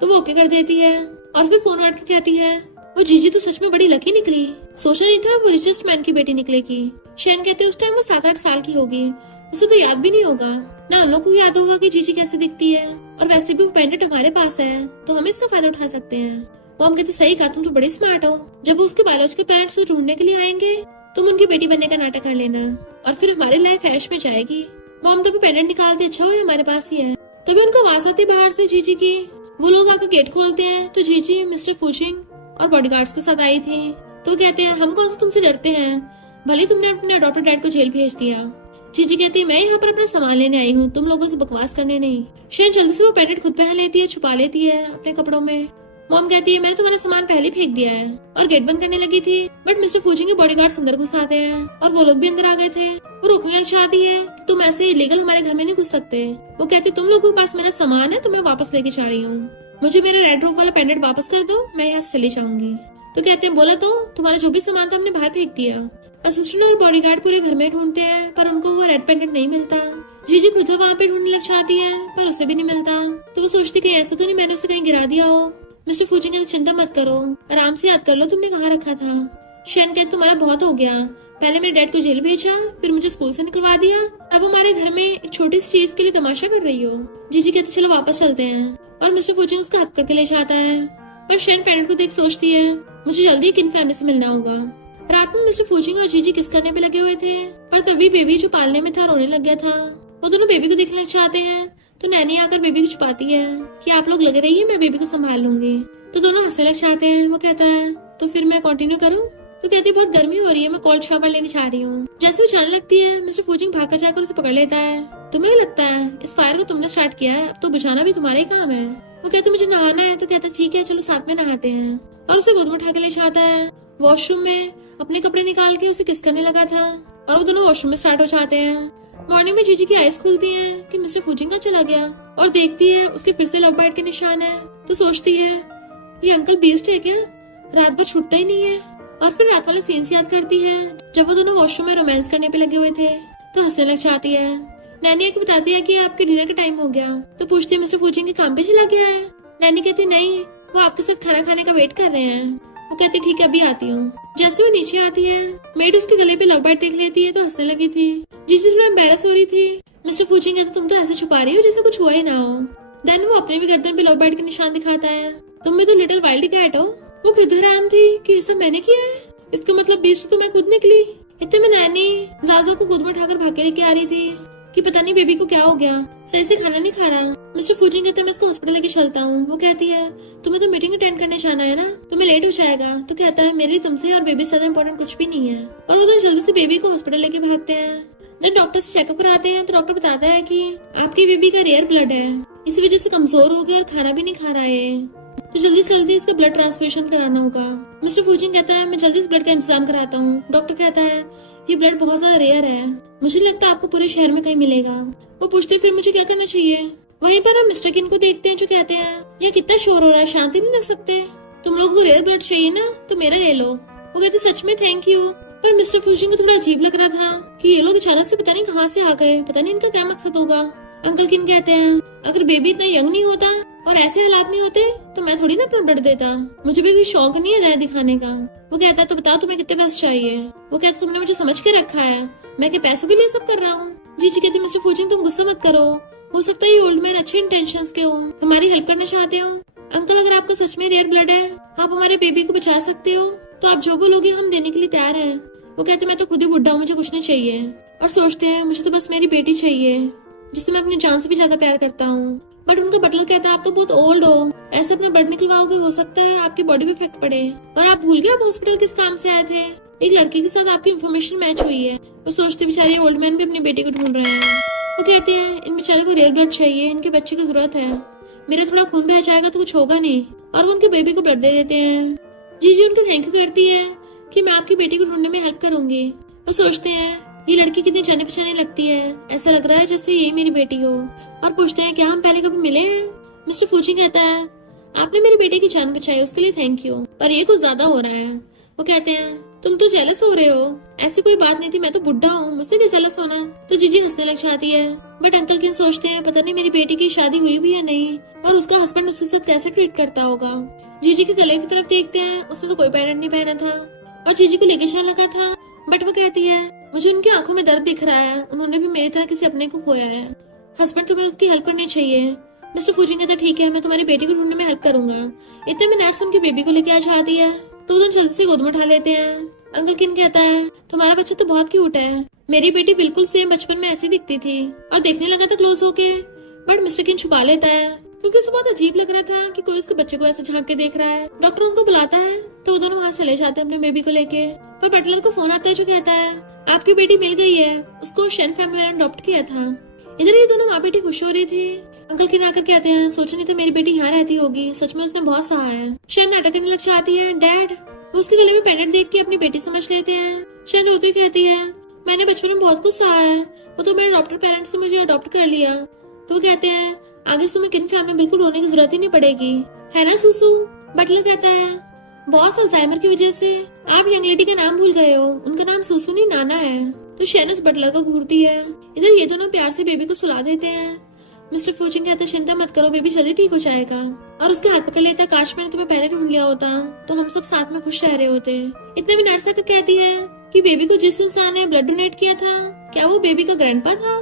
तो वो ओके कर देती है और फिर फोन काट के कहती है वो जीजी तो सच में बड़ी लकी निकली, सोचा नहीं था वो रिचेस्ट मैन की बेटी निकलेगी। शैन कहते उस टाइम वो 7-8 साल की होगी, उसे तो याद भी नहीं होगा, ना उन लोगों को याद होगा कि जीजी कैसे दिखती है। और वैसे भी वो पेंडेंट हमारे पास है तो हम इसका फायदा उठा सकते हैं। मॉम कहती सही कहा, तुम तो बड़ी स्मार्ट हो। जब वो उसके बायोलॉजिकल पेरेंट्स को ढूंढने के लिए आएंगे तुम उनकी बेटी बनने का नाटक कर लेना और फिर हमारी लाइफ ऐश में जाएगी। मॉम तभी पेंडेंट निकालती, अच्छा हो हमारे पास ही है। तभी उनका आवाज आती बाहर से जीजी की। वो लोग आकर गेट खोलते हैं तो जीजी मिस्टर फुचिंग और बॉडीगार्ड्स के साथ आई थी। तो कहते हैं हम कौन से तुमसे डरते हैं, भले तुमने अपने अडॉप्टेड डैड को जेल भेज दिया। जीजी कहती है मैं यहाँ पर अपना सामान लेने आई हूँ, तुम लोगों से बकवास करने नहीं। शेन जल्दी से वो पेंडेंट खुद पहन लेती है, छुपा लेती है अपने कपड़ों में। मॉम कहती है मैं तुम्हारा सामान पहले फेंक दिया है और गेट बंद करने लगी थी, बट मिस्टर फुचिंग के बॉडीगार्ड्स अंदर घुस आते हैं और वो लोग भी अंदर आ गए थे। वो रोकने लग जाती है कि तुम ऐसे इलीगल हमारे घर में नहीं घुस सकते। वो कहती तुम लोगों के पास मेरा सामान है तो मैं वापस लेके जा रही हूँ, मुझे मेरा रेड रोप वाला पेंडेंट वापस कर दो, मैं यहाँ से चली जाऊंगी। तो कहते हैं बोला तो तुम्हारा जो भी सामान था हमने बाहर फेंक दिया। असिस्टेंट और बॉडीगार्ड पूरे घर में ढूंढते हैं पर उनको वो रेड पेंडेंट नहीं मिलता। जीजी खुद वहाँ पे ढूंढने लग जाती है पर उसे भी नहीं मिलता। तो वो सोचती कि ऐसा तो नहीं मैंने उसे कहीं गिरा दिया हो। मिस्टर फुचिंग कहते चिंता मत करो, आराम से याद कर लो तुमने कहाँ रखा था। शेन कहते तुम्हारा बहुत हो गया, पहले मेरे डैड को जेल भेजा, फिर मुझे स्कूल से निकलवा दिया, अब हमारे घर में एक छोटी सी चीज के लिए तमाशा कर रही हो। जीजी कहते चलो वापस चलते हैं और मिस्टर फुचिंग उसका हाथ करके ले जाता है। पर शेन पेंडेंट को देख सोचती है मुझे जल्दी किन फैमिली से मिलना होगा। रात में मिस्टर फुचिंग और जीजी किस करने पे लगे हुए थे पर तभी बेबी जो पालने में था रोने लग गया था। वो दोनों बेबी को देखने लग जाते हैं तो नैनी आकर बेबी को छुपाती है कि आप लोग लगे रहिए मैं बेबी को संभाल लूंगी। तो दोनों हंसने लग जाते हैं। वो कहता है तो फिर मैं कंटिन्यू करूं? तो कहती है बहुत गर्मी हो रही है, मैं कोल्ड शावर लेने जा रही हूँ। जैसे वो जाने लगती है मिस्टर फुचिंग भागकर जाकर उसे पकड़ लेता है। तुम्हें लगता है इस फायर को तुमने स्टार्ट किया है, अब तो बुझाना भी तुम्हारा ही काम है। वो कहते मुझे नहाना है। तो कहता ठीक है चलो साथ में नहाते हैं और उसे गोद में उठा के ले जाता है। वॉशरूम में अपने कपड़े निकाल के उसे किस करने लगा था और वो दोनों वॉशरूम में स्टार्ट हो जाते हैं। मॉर्निंग में जीजी की आईज खुलती हैं कि मिस्टर फुचिंग का चला गया और देखती है उसके फिर से लव बाइट के निशान है। तो सोचती है ये अंकल बीस्ट है क्या, रात भर छूटता ही नहीं है। और फिर रात वाले सीन्स याद करती है जब वो दोनों वॉशरूम में रोमांस करने पे लगे हुए थे तो हंसने लग जाती है। नैनी आके बताती है कि आपके डिनर का टाइम हो गया। तो पूछती है मिस्टर फुचिंग के काम पे चला गया है। नैनी कहती नहीं, वो आपके साथ खाना खाने का वेट कर रहे हैं। वो कहती ठीक है अभी आती हूँ। जैसे वो नीचे आती है मेड उसके गले पे लव बाइट देख लेती है तो हंसने लगी थी। जीजी थोड़ा एम्बेरस हो रही थी। मिस्टर फुचिंग कहते तुम तो ऐसे छुपा रही हो जैसे कुछ हुआ ही ना हो। देन वो अपने भी गर्दन पे लव बाइट के निशान दिखाता है। तुम भी तो लिटिल वाइल्ड कैट हो। वो खुद हैरान थी कि ये सब मैंने किया है, इसका मतलब बीस्ट तो मैं खुद निकली। इतने में नैनी जाजो को गोद में उठाकर भाग के लेके आ रही थी कि पता नहीं बेबी को क्या हो गया, सही से खाना नहीं खा रहा। मिस्टर फुचिंग कहते मैं इसको हॉस्पिटल लेके चलता हूँ। वो कहती है तुम्हें तो मीटिंग अटेंड करने जाना है ना, तुम्हें लेट हो जाएगा। तो कहता है मेरे लिए तुमसे और बेबी से ज्यादा इम्पोर्टेंट कुछ भी नहीं है। और वो दोनों जल्दी से बेबी को हॉस्पिटल लेके भागते हैं। देन डॉक्टर से चेकअप कराते हैं तो डॉक्टर बताता है कि आपके बेबी का रेयर ब्लड है, इसी वजह से कमजोर हो गया और खाना भी नहीं खा रहा है, तो जल्दी से जल्दी इसका ब्लड ट्रांसफ्यूजन कराना होगा। मिस्टर फुचिंग कहता है मैं जल्दी इस ब्लड का इंतजाम कराता हूँ। डॉक्टर कहता है ये ब्लड बहुत ज्यादा रेयर है, मुझे लगता है आपको पूरे शहर में कहीं मिलेगा। वो पूछते फिर मुझे क्या करना चाहिए। वहीं पर हम मिस्टर किन को देखते हैं जो कहते हैं ये कितना शोर हो रहा है, शांति नहीं रख सकते, तुम लोगों को रेयर ब्लड चाहिए ना तो मेरा ले लो। वो कहते सच में थैंक यू। पर मिस्टर फुचिंग को थोड़ा अजीब लग रहा था कि ये लोग अचानक से पता नहीं कहाँ से आ गए, पता नहीं इनका क्या मकसद होगा। अंकल किन कहते हैं अगर बेबी इतना यंग नहीं होता और ऐसे हालात नहीं होते तो मैं थोड़ी ना अपना ब्लड देता, मुझे भी कोई शौक नहीं है दया दिखाने का। वो कहता है तो बताओ तुम्हें कितने पैसे चाहिए। वो कहता तुमने मुझे समझ के रखा है, मैं क्या पैसों के लिए सब कर रहा हूँ। जीजी कहती मिस्टर फुचिंग तुम गुस्सा मत करो, हो सकता है ये ओल्ड मैन अच्छे इंटेंशंस के हो, हमारी हेल्प करना चाहते हो। अंकल अगर आपका सच में रेयर ब्लड है, आप हमारे बेबी को बचा सकते हो तो आप जो बोलोगे हम देने के लिए तैयार हैं। वो कहते मैं तो खुद ही बुढ़ा हूँ, मुझे कुछ नहीं चाहिए। और सोचते हैं मुझे तो बस मेरी बेटी चाहिए जिससे मैं अपनी जान से भी ज्यादा प्यार करता हूँ। बट उनका बटलर कहता है आप तो बहुत ओल्ड हो, ऐसे अपना ब्लड निकलवाओगे हो सकता है आपकी बॉडी पे इफेक्ट पड़े। और आप भूल गए आप हॉस्पिटल किस काम से आए थे, एक लड़की के साथ आपकी इन्फॉर्मेशन मैच हुई है। वो सोचते बेचारे ओल्ड मैन भी अपनी बेटी को ढूंढ रहे हैं। वो कहते हैं इन बेचारे को रेयर ब्लड चाहिए, इनके बच्चे की जरूरत है, मेरा थोड़ा खून बह जाएगा तो कुछ होगा नहीं। और वो उनके बेबी को ब्लड दे देते हैं। जीजी उनको थैंक यू करती है कि मैं आपकी बेटी को ढूंढने में हेल्प करूंगी। वो सोचते हैं ये लड़की कितनी जाने पहचाने लगती है, ऐसा लग रहा है जैसे ये मेरी बेटी हो। और पूछते हैं क्या हम पहले कभी मिले हैं। मिस्टर फुचिंग कहता है आपने मेरी बेटी की जान बचाई उसके लिए थैंक यू, पर ये कुछ ज्यादा हो रहा है। वो कहते हैं तुम तो जेलस हो रहे हो, ऐसी कोई बात नहीं थी, मैं तो बुढ़ा हूँ, मुझसे क्या जेलस होना। तो जीजी हंसने लग जाती है। बट अंकल किन सोचते हैं पता नहीं मेरी बेटी की शादी हुई भी या नहीं और उसका हस्बैंड उसके साथ कैसे ट्रीट करता होगा। जीजी के गले की तरफ देखते हैं, उसने तो कोई पैंडेंट नहीं पहना था और जीजी को लेके चलने लगा था। बट वो कहती है मुझे उनकी आंखों में दर्द दिख रहा है, उन्होंने भी मेरी तरह किसी अपने को खोया है। हस्बैंड, तुम्हें उसकी हेल्प करनी चाहिए। मिस्टर फूजिंग कहता ठीक है, मैं तुम्हारी बेटी को ढूंढने में हेल्प करूंगा। इतने में नर्स उनकी बेबी को लेके आ जाती है तो दोनों जल्दी से गोद में उठा लेते हैं। अंकल किन कहता है तुम्हारा बच्चा तो बहुत क्यूट है, मेरी बेटी बिल्कुल सेम बचपन में ऐसी दिखती थी, और देखने लगा था क्लोज होके। बट मिस्टर किन छुपा लेता है क्योंकि उसे बहुत अजीब लग रहा था कि कोई उसके बच्चे को ऐसे झांक के देख रहा है। डॉक्टर उनको बुलाता है तो वो दोनों वहाँ चले जाते हैं अपने बेबी को लेके। पर बटलर को फोन आता है जो कहता है आपकी बेटी मिल गई है, उसको शेन फैमिली ने अडॉप्ट किया था। इधर ये दोनों माँ बेटी खुश हो रही थी। अंकल किन आकर कहते हैं सोचा नहीं तो मेरी बेटी यहाँ रहती होगी, सच में उसने बहुत सहा है। शेन नाटक करने लग जाती है डैड। वो उसके गले में पेंडेंट देख के अपनी बेटी समझ लेते हैं। शेन रोती हुई कहती है मैंने बचपन में बहुत कुछ सहा है, वो तो मेरे डॉक्टर पेरेंट्स ने मुझे अडॉप्ट कर लिया। तो वो कहते हैं आगे से तुम्हें किन फैमिली में बिल्कुल रोने की जरूरत ही नहीं पड़ेगी, है ना सुसु। बटलर कहता है बॉस अल्जाइमर की वजह से आप यंग लेडी का नाम भूल गए हो, उनका नाम सुसु नहीं नाना है। तो शेन उस बटलर को घूरती है। इधर ये दोनों प्यार से बेबी को सुला देते हैं। मिस्टर फूजिंग कहता है चिंता मत करो, बेबी जल्दी ठीक हो जाएगा, और उसके हाथ पकड़ लेता है काश मैंने तुम्हें पहले ढूंढ लिया होता तो हम सब साथ में खुश रह रहे होते। इतने में नर्स आकर कहती है कि बेबी को जिस इंसान ने ब्लड डोनेट किया था क्या वो बेबी का ग्रैंडपा था।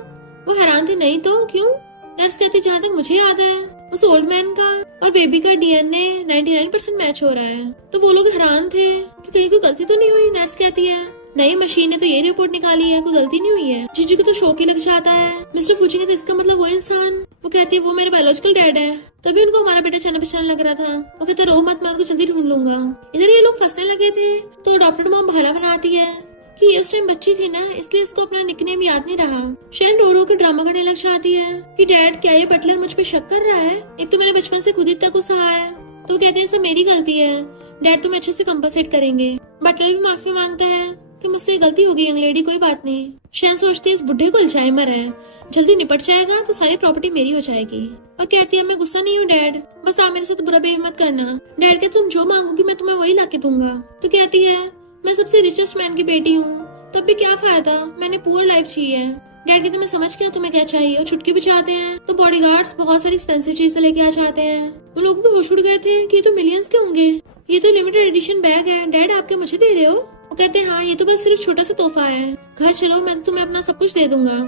वो हैरान थे नहीं तो क्यों। नर्स कहती जहाँ तक मुझे याद है उस ओल्ड मैन का और बेबी का डीएनए 99% मैच हो रहा है। तो वो लोग हैरान थे कि कहीं कोई गलती तो नहीं हुई। नर्स कहती है नई मशीन ने तो ये रिपोर्ट निकाली है, कोई गलती नहीं हुई है। जीजू को तो शौक ही लग जाता है। मिस्टर फूजिंग तो इसका मतलब वो इंसान, वो कहती है वो मेरे बायोलॉजिकल डैड है, तभी उनको हमारा बेटा जाना पहचान लग रहा था। वो कहता रो मत, मैं उनको जल्दी ढूंढ लूंगा। इधर ये लोग फंसने लगे थे तो डॉक्टर मॉम बहाना बनाती है कि ये उस टाइम बच्ची थी ना इसलिए इसको अपना निकनेम याद नहीं रहा। शेन रो रो के ड्रामा करने लग जाती है कि डैड क्या ये बटलर मुझ पे शक कर रहा है, एक तो मैंने बचपन से खुद ही तक सहा है। तो कहते हैं सब मेरी गलती है, डैड तुम्हें अच्छे से कंपनसेट करेंगे। बटलर भी माफी मांगता है कि मुझसे गलती होगी यंग लेडी, कोई बात नहीं। शेन सोचती है इस बुढ़े को अल्जाइमर है, जल्दी निपट जाएगा तो सारी प्रॉपर्टी मेरी हो जाएगी। और कहती है मैं गुस्सा नहीं हूँ डैड, बस आप मेरे साथ बुरा बिहेव मत करना। डैड कहते तुम जो मांगोगी मैं तुम्हें वही लाके दूंगा। तो कहती है मैं सबसे रिचेस्ट मैन की बेटी हूँ, तब भी क्या फायदा, मैंने पुअर लाइफ जी है। डैड कहते मैं समझ गया तुम्हें क्या चाहिए, और छुटकी भी चाहते हैं तो बॉडीगार्ड्स बहुत सारी एक्सपेंसिव चीजें लेके आ जाते हैं। उन लोगों को होश उड़ गए थे कि ये तो मिलियंस के होंगे, ये तो लिमिटेड एडिशन बैग है, डैड आपके मुझे दे रहे हो। वो कहते हैं हाँ ये तो बस सिर्फ छोटा सा तोहफा है, घर चलो मैं तो तुम्हें अपना सब कुछ दे दूंगा,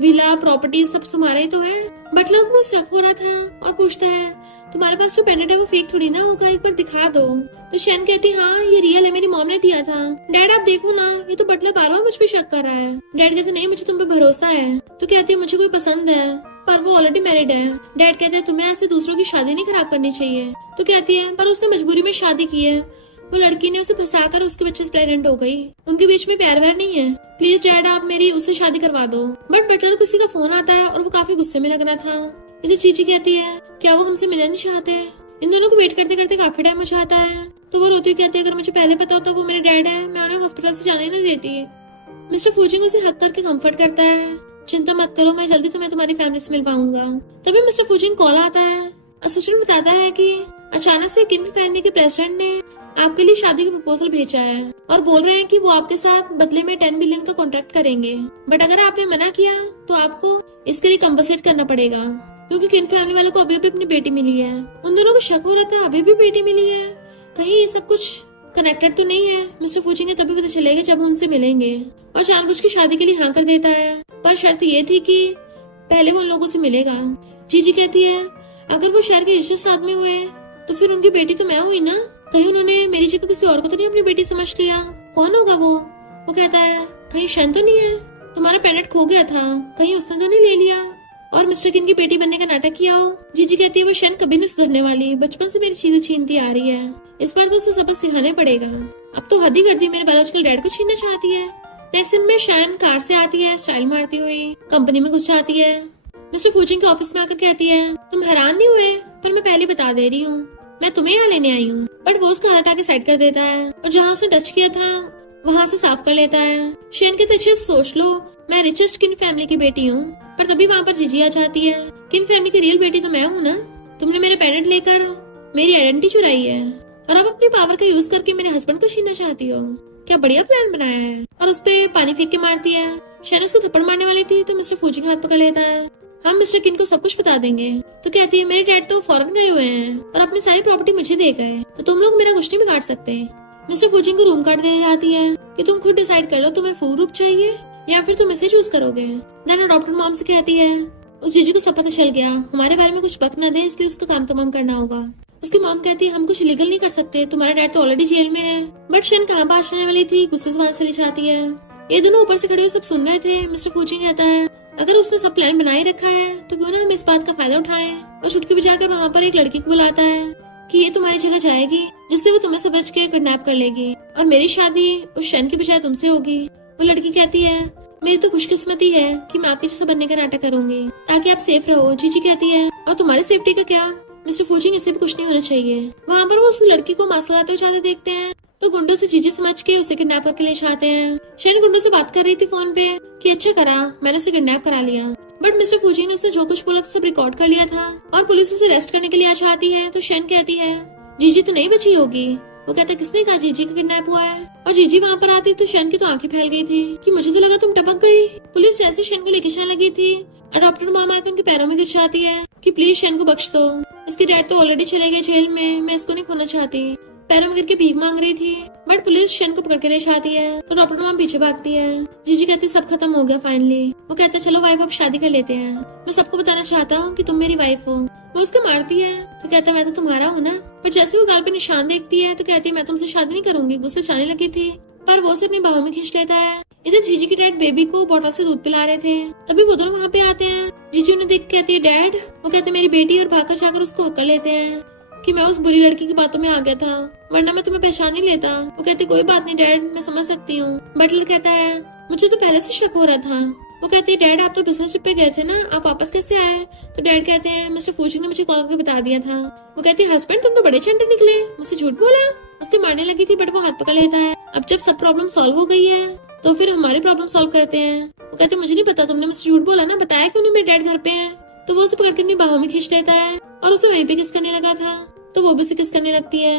विला प्रॉपर्टी सब तुम्हारा ही तो है। बटलर को शक हो रहा था और पूछता है तुम्हारे पास जो पेंडेंट है वो फेक थोड़ी ना होगा, एक बार दिखा दो। तो शेन कहती हाँ ये रियल है, मेरी मॉम ने दिया था। डैड आप देखो ना, ये तो बटलर बार बार मुझ पे शक कर रहा है। डैड कहते नहीं मुझे तुम पे भरोसा है। तो कहती है मुझे कोई पसंद है पर वो ऑलरेडी मैरिड है। डैड कहते हैं तुम्हें ऐसे दूसरों की शादी नहीं खराब करनी चाहिए। तो कहती है पर उसने मजबूरी में शादी की है, वो लड़की ने उसे फंसाकर उसके बच्चे से प्रेग्नेंट हो गई, उनके बीच में प्यार व्यार नहीं है, प्लीज डैड आप मेरी उससे शादी करवा दो। बट बटलर को किसी का फोन आता है और वो काफी गुस्से में लग रहा था। इधर चीची कहती है क्या वो हमसे मिलना नहीं चाहते। इन दोनों को वेट करते करते काफी टाइम हो जाता है। तो वो रोती कहती है अगर मुझे पहले पता होता वो मेरे डैड है, मैं उन्हें हॉस्पिटल से जाने नहीं देती। मिस्टर फूजिंग उसे हक करके कंफर्ट करता है, चिंता मत करो मैं जल्दी तुम्हें तुम्हारी फैमिली से मिलवाऊंगा। तभी मिस्टर फूजिंग कॉल आता है। असिस्टेंट बताता है कि अचानक से किन फैमिली के प्रेसिडेंट ने आपके लिए शादी का प्रपोजल भेजा है और बोल रहे हैं कि वो आपके साथ बदले में 10 बिलियन का कॉन्ट्रैक्ट करेंगे, बट अगर आपने मना किया तो आपको इसके लिए कंपनसेट करना पड़ेगा, क्योंकि किन फैमिली वालों को अभी अभी अपनी बेटी मिली है। उन दोनों को शक हो रहा था अभी भी बेटी मिली है, कहीं ये सब कुछ कनेक्टेड तो नहीं है। मिस्टर फूजिंग तभी पता चलेगा जब उनसे मिलेंगे, और जानबूझ की शादी के लिए हाँ कर देता है, पर शर्त ये थी कि पहले वो उन लोगों से मिलेगा। जीजी कहती है अगर वो शहर के रिश्तेदार साथ में हुए तो फिर उनकी बेटी तो मैं हुई ना, कहीं उन्होंने मेरी जगह किसी और को तो नहीं अपनी बेटी समझ लिया, कौन होगा वो। वो कहता है कहीं शन तो नहीं है, तुम्हारा पेंडेंट खो गया था, कहीं उसने तो नहीं ले लिया और मिस्टर किन की बेटी बनने का नाटक किया हो। जीजी कहती है वो शन कभी नहीं सुधरने वाली, बचपन से मेरी चीजें छीनती आ रही है, इस बार तो उसे सबक सिखाने पड़ेगा, अब तो हद ही कर दी, मेरे बायोलॉजिकल डैड को छीनना चाहती है। नेक्स्ट सीन में शन कार से आती है स्टाइल मारती हुई, कंपनी में घुस जाती है। मिस्टर फूजिंग के ऑफिस में आकर कहती है तुम हैरान नहीं हुए, पर मैं पहले बता दे रही हूँ मैं तुम्हें यहाँ लेने आई हूँ। बट वो उसका हाथ हटा के साइड कर देता है और जहाँ उसने टच किया था वहाँ से साफ कर लेता है। शेन के अच्छे सोच लो मैं रिचेस्ट किन फैमिली की बेटी हूँ, पर तभी वहाँ पर जीजी आ जाती है। किन फैमिली की रियल बेटी तो मैं हूँ ना, तुमने मेरे पेंडेंट लेकर मेरी आइडेंटिटी चुराई है और अब अपनी पावर का यूज करके मेरे हस्बैंड को छीनना चाहती हो, क्या बढ़िया प्लान बनाया है। और उस पे पानी फेंक के मारती है। शेन उसको थप्पड़ मारने वाली थी तो मिस्टर फूजिंग हाथ पकड़ लेता है, हम मिस्टर किन को सब कुछ बता देंगे। तो कहती है मेरे डैड तो फॉरेन गए हुए हैं और अपनी सारी प्रॉपर्टी मुझे दे गए, तो तुम लोग मेरा कुछ नहीं बिगाड़ सकते। मिस्टर फूजिंग को रूम कार्ड दे जाती है कि तुम खुद डिसाइड कर लो तुम्हें फूड ग्रुप चाहिए या फिर तुम इसे चूज करोगे। देन डॉक्टर मॉम से कहती है उस जीजू को सब पता चल गया, हमारे बारे में कुछ बक न दे, इसलिए उसका काम तमाम करना होगा। उसकी मॉम कहती है हम कुछ लीगल नहीं कर सकते, तुम्हारा डैड तो ऑलरेडी जेल में है। बट शन कहाँ बात करने वाली थी, गुस्से से वहां चली जाती है। ये दोनों ऊपर से खड़े हुए सब सुन रहे थे। मिस्टर फूजिंग कहता है अगर उसने सब प्लान बनाए रखा है तो क्यों ना हम इस बात का फायदा उठाएं। और चुटकी बजाकर वहाँ पर एक लड़की को बुलाता है कि ये तुम्हारी जगह जाएगी जिससे वो तुम्हें समझ के किडनैप कर लेगी और मेरी शादी उस शन की बजाय तुमसे होगी। वो लड़की कहती है मेरी तो खुशकिस्मती है कि मैं आपके जैसा बनने का नाटक करूंगी ताकि आप सेफ रहो। जीजी कहती है और तुम्हारी सेफ्टी का क्या, मिस्टर फूजिंग इससे भी कुछ नहीं होना चाहिए। वहाँ पर वो उस लड़की को मास्क लगाते हुए जाते देखते हैं तो गुंडों से जीजी समझ के उसे किडनैप करके ले जाते हैं। शैन गुंडों से बात कर रही थी फोन पे कि अच्छा करा मैंने उसे किडनैप करा लिया। बट मिस्टर फूजिंग ने उससे जो कुछ बोला था सब रिकॉर्ड कर लिया था और पुलिस उसे अरेस्ट करने के लिए आ जाती है। तो शैन कहती है जीजी तो नहीं बची होगी। वो कहता है किसने कहा जीजी का किडनैप हुआ है। और जीजी वहाँ पर आती तो शैन की तो आंखें फैल गई थी कि मुझे तो लगा तुम टपक गई। पुलिस जैसे शैन को लेके जाने लगी थी और डॉक्टर मामा आकर उनके पैरों में गिर जाती है कि प्लीज शैन को बख्श दो, इसके डैड तो ऑलरेडी चले गए जेल में, मैं इसको नहीं खोना चाहती। पैरों में गिर के भीख मांग रही थी बट पुलिस शैन को पकड़ के ले जाती है तो डॉक्टर मामा पीछे भागती है। जीजी कहती सब खत्म हो गया फाइनली। वो कहता है चलो वाइफ अब शादी कर लेते हैं, मैं सबको बताना चाहता हूँ कि तुम मेरी वाइफ हो। वो उसको मारती है तो कहता है मैं तो तुम्हारा हूँ ना। पर जैसे वो गाल पे निशान देखती है तो कहती है मैं तुमसे शादी नहीं करूंगी। गुस्से जाने लगी थी पर वो उसे अपनी बाहों में खींच लेता है। इधर जीजी के डैड बेबी को बोतल से दूध पिला रहे थे तभी वो दोनों वहाँ पे आते हैं। जीजी उन्हें देख कहती है डैड। वो कहते मेरी बेटी और भागकर जाकर उसको हक कर लेते हैं कि मैं उस बुरी लड़की की बातों में आ गया था वरना मैं तुम्हें पहचान नहीं लेता। वो कहते कोई बात नहीं डैड, मैं समझ सकती हूँ। बटलर कहता है मुझे तो पहले से शक हो रहा था। वो कहते हैं डैड आप तो बिजनेस ट्रिप पे गए थे ना, आप वापस कैसे आए। तो डैड कहते हैं मिस्टर फूजिंग ने मुझे कॉल करके बता दिया था। वो कहती है हस्बैंड तुम तो बड़े चंटे निकले, मुझसे झूठ बोला। उसके मारने लगी थी बट वो हाथ पकड़ लेता है। अब जब सब प्रॉब्लम सॉल्व हो गई है तो फिर हमारी प्रॉब्लम सॉल्व करते हैं। वो कहते मुझे नहीं पता, तुमने मुझसे झूठ बोला ना, बताया क्यों नहीं मेरे डैड घर पे हैं। तो वो उसे पकड़ के अपनी बाहों में खींच लेता है और उसे वहीं पे किस करने लगा था तो वो भी उसे किस करने लगती है।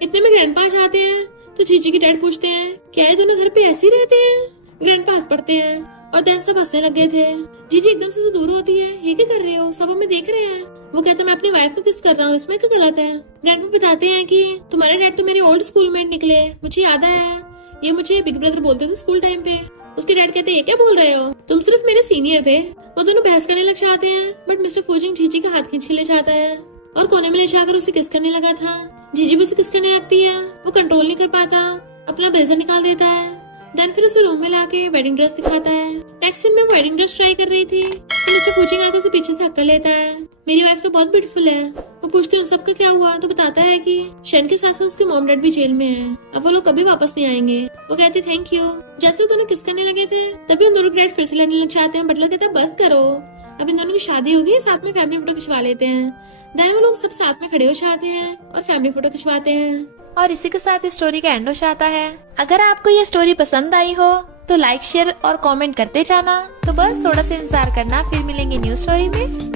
इतने में ग्रैंडपा आ जाते हैं तो जीजी के डैड पूछते हैं क्या ये दोनों घर पे ऐसे ही रहते हैं। ग्रैंडपा हंस पड़ते हैं और देन सब हंसने लग गए थे। जीजी एकदम से दूर होती है, ये क्या कर रहे हो, सब हमें देख रहे हैं। वो कहता है मैं अपनी वाइफ को किस कर रहा हूँ, इसमें क्या गलत है। ग्रैंडपा बताते हैं कि तुम्हारे डैड तो मेरे ओल्ड स्कूलमेट निकले, मुझे याद आया ये मुझे बिग ब्रदर बोलते थे स्कूल टाइम पे। उसके डैड कहते हैं ये क्या बोल रहे हो, तुम सिर्फ मेरे सीनियर थे। वो दोनों बहस करने लग जाते हैं बट मिस्टर फूजिंग जीजी का हाथ खींच के ले जाता है और कोने में ले जाकर उसे किस करने लगा था। जीजी भी उसे किस करने लगती है, वो कंट्रोल नहीं कर पाता, अपना ब्लेजर निकाल देता है। देन फिर उसे रूम में लाके वेडिंग ड्रेस दिखाता है। नेक्स्ट सीन में वो वेडिंग ड्रेस ट्राई कर रही थी तो मिस्टर फूजिंग आके उसे पीछे से हक कर लेता है। मेरी वाइफ तो बहुत ब्यूटीफुल है। वो पूछते हैं सबका क्या हुआ तो बताता है कि शैन के साथ साथ उसके मॉम डैड भी जेल में है, अब वो लोग कभी वापस नहीं आएंगे। वो कहते थैंक यू। जैसे वो दोनों किस करने लगे थे तभी उन दोनों के डैड फिर से लड़ने लग जाते हैं। बटलर कहता है बस करो, अब इन दोनों की शादी होगी, साथ में फैमिली फोटो खिंचवा लेते हैं। देन वो लोग सब साथ में खड़े हो जाते हैं और फैमिली फोटो खिंचवाते हैं। और इसी के साथ इस स्टोरी का एंड हो जाता है। अगर आपको ये स्टोरी पसंद आई हो तो लाइक शेयर और कमेंट करते जाना। तो बस थोड़ा सा इंतजार करना, फिर मिलेंगे न्यू स्टोरी में।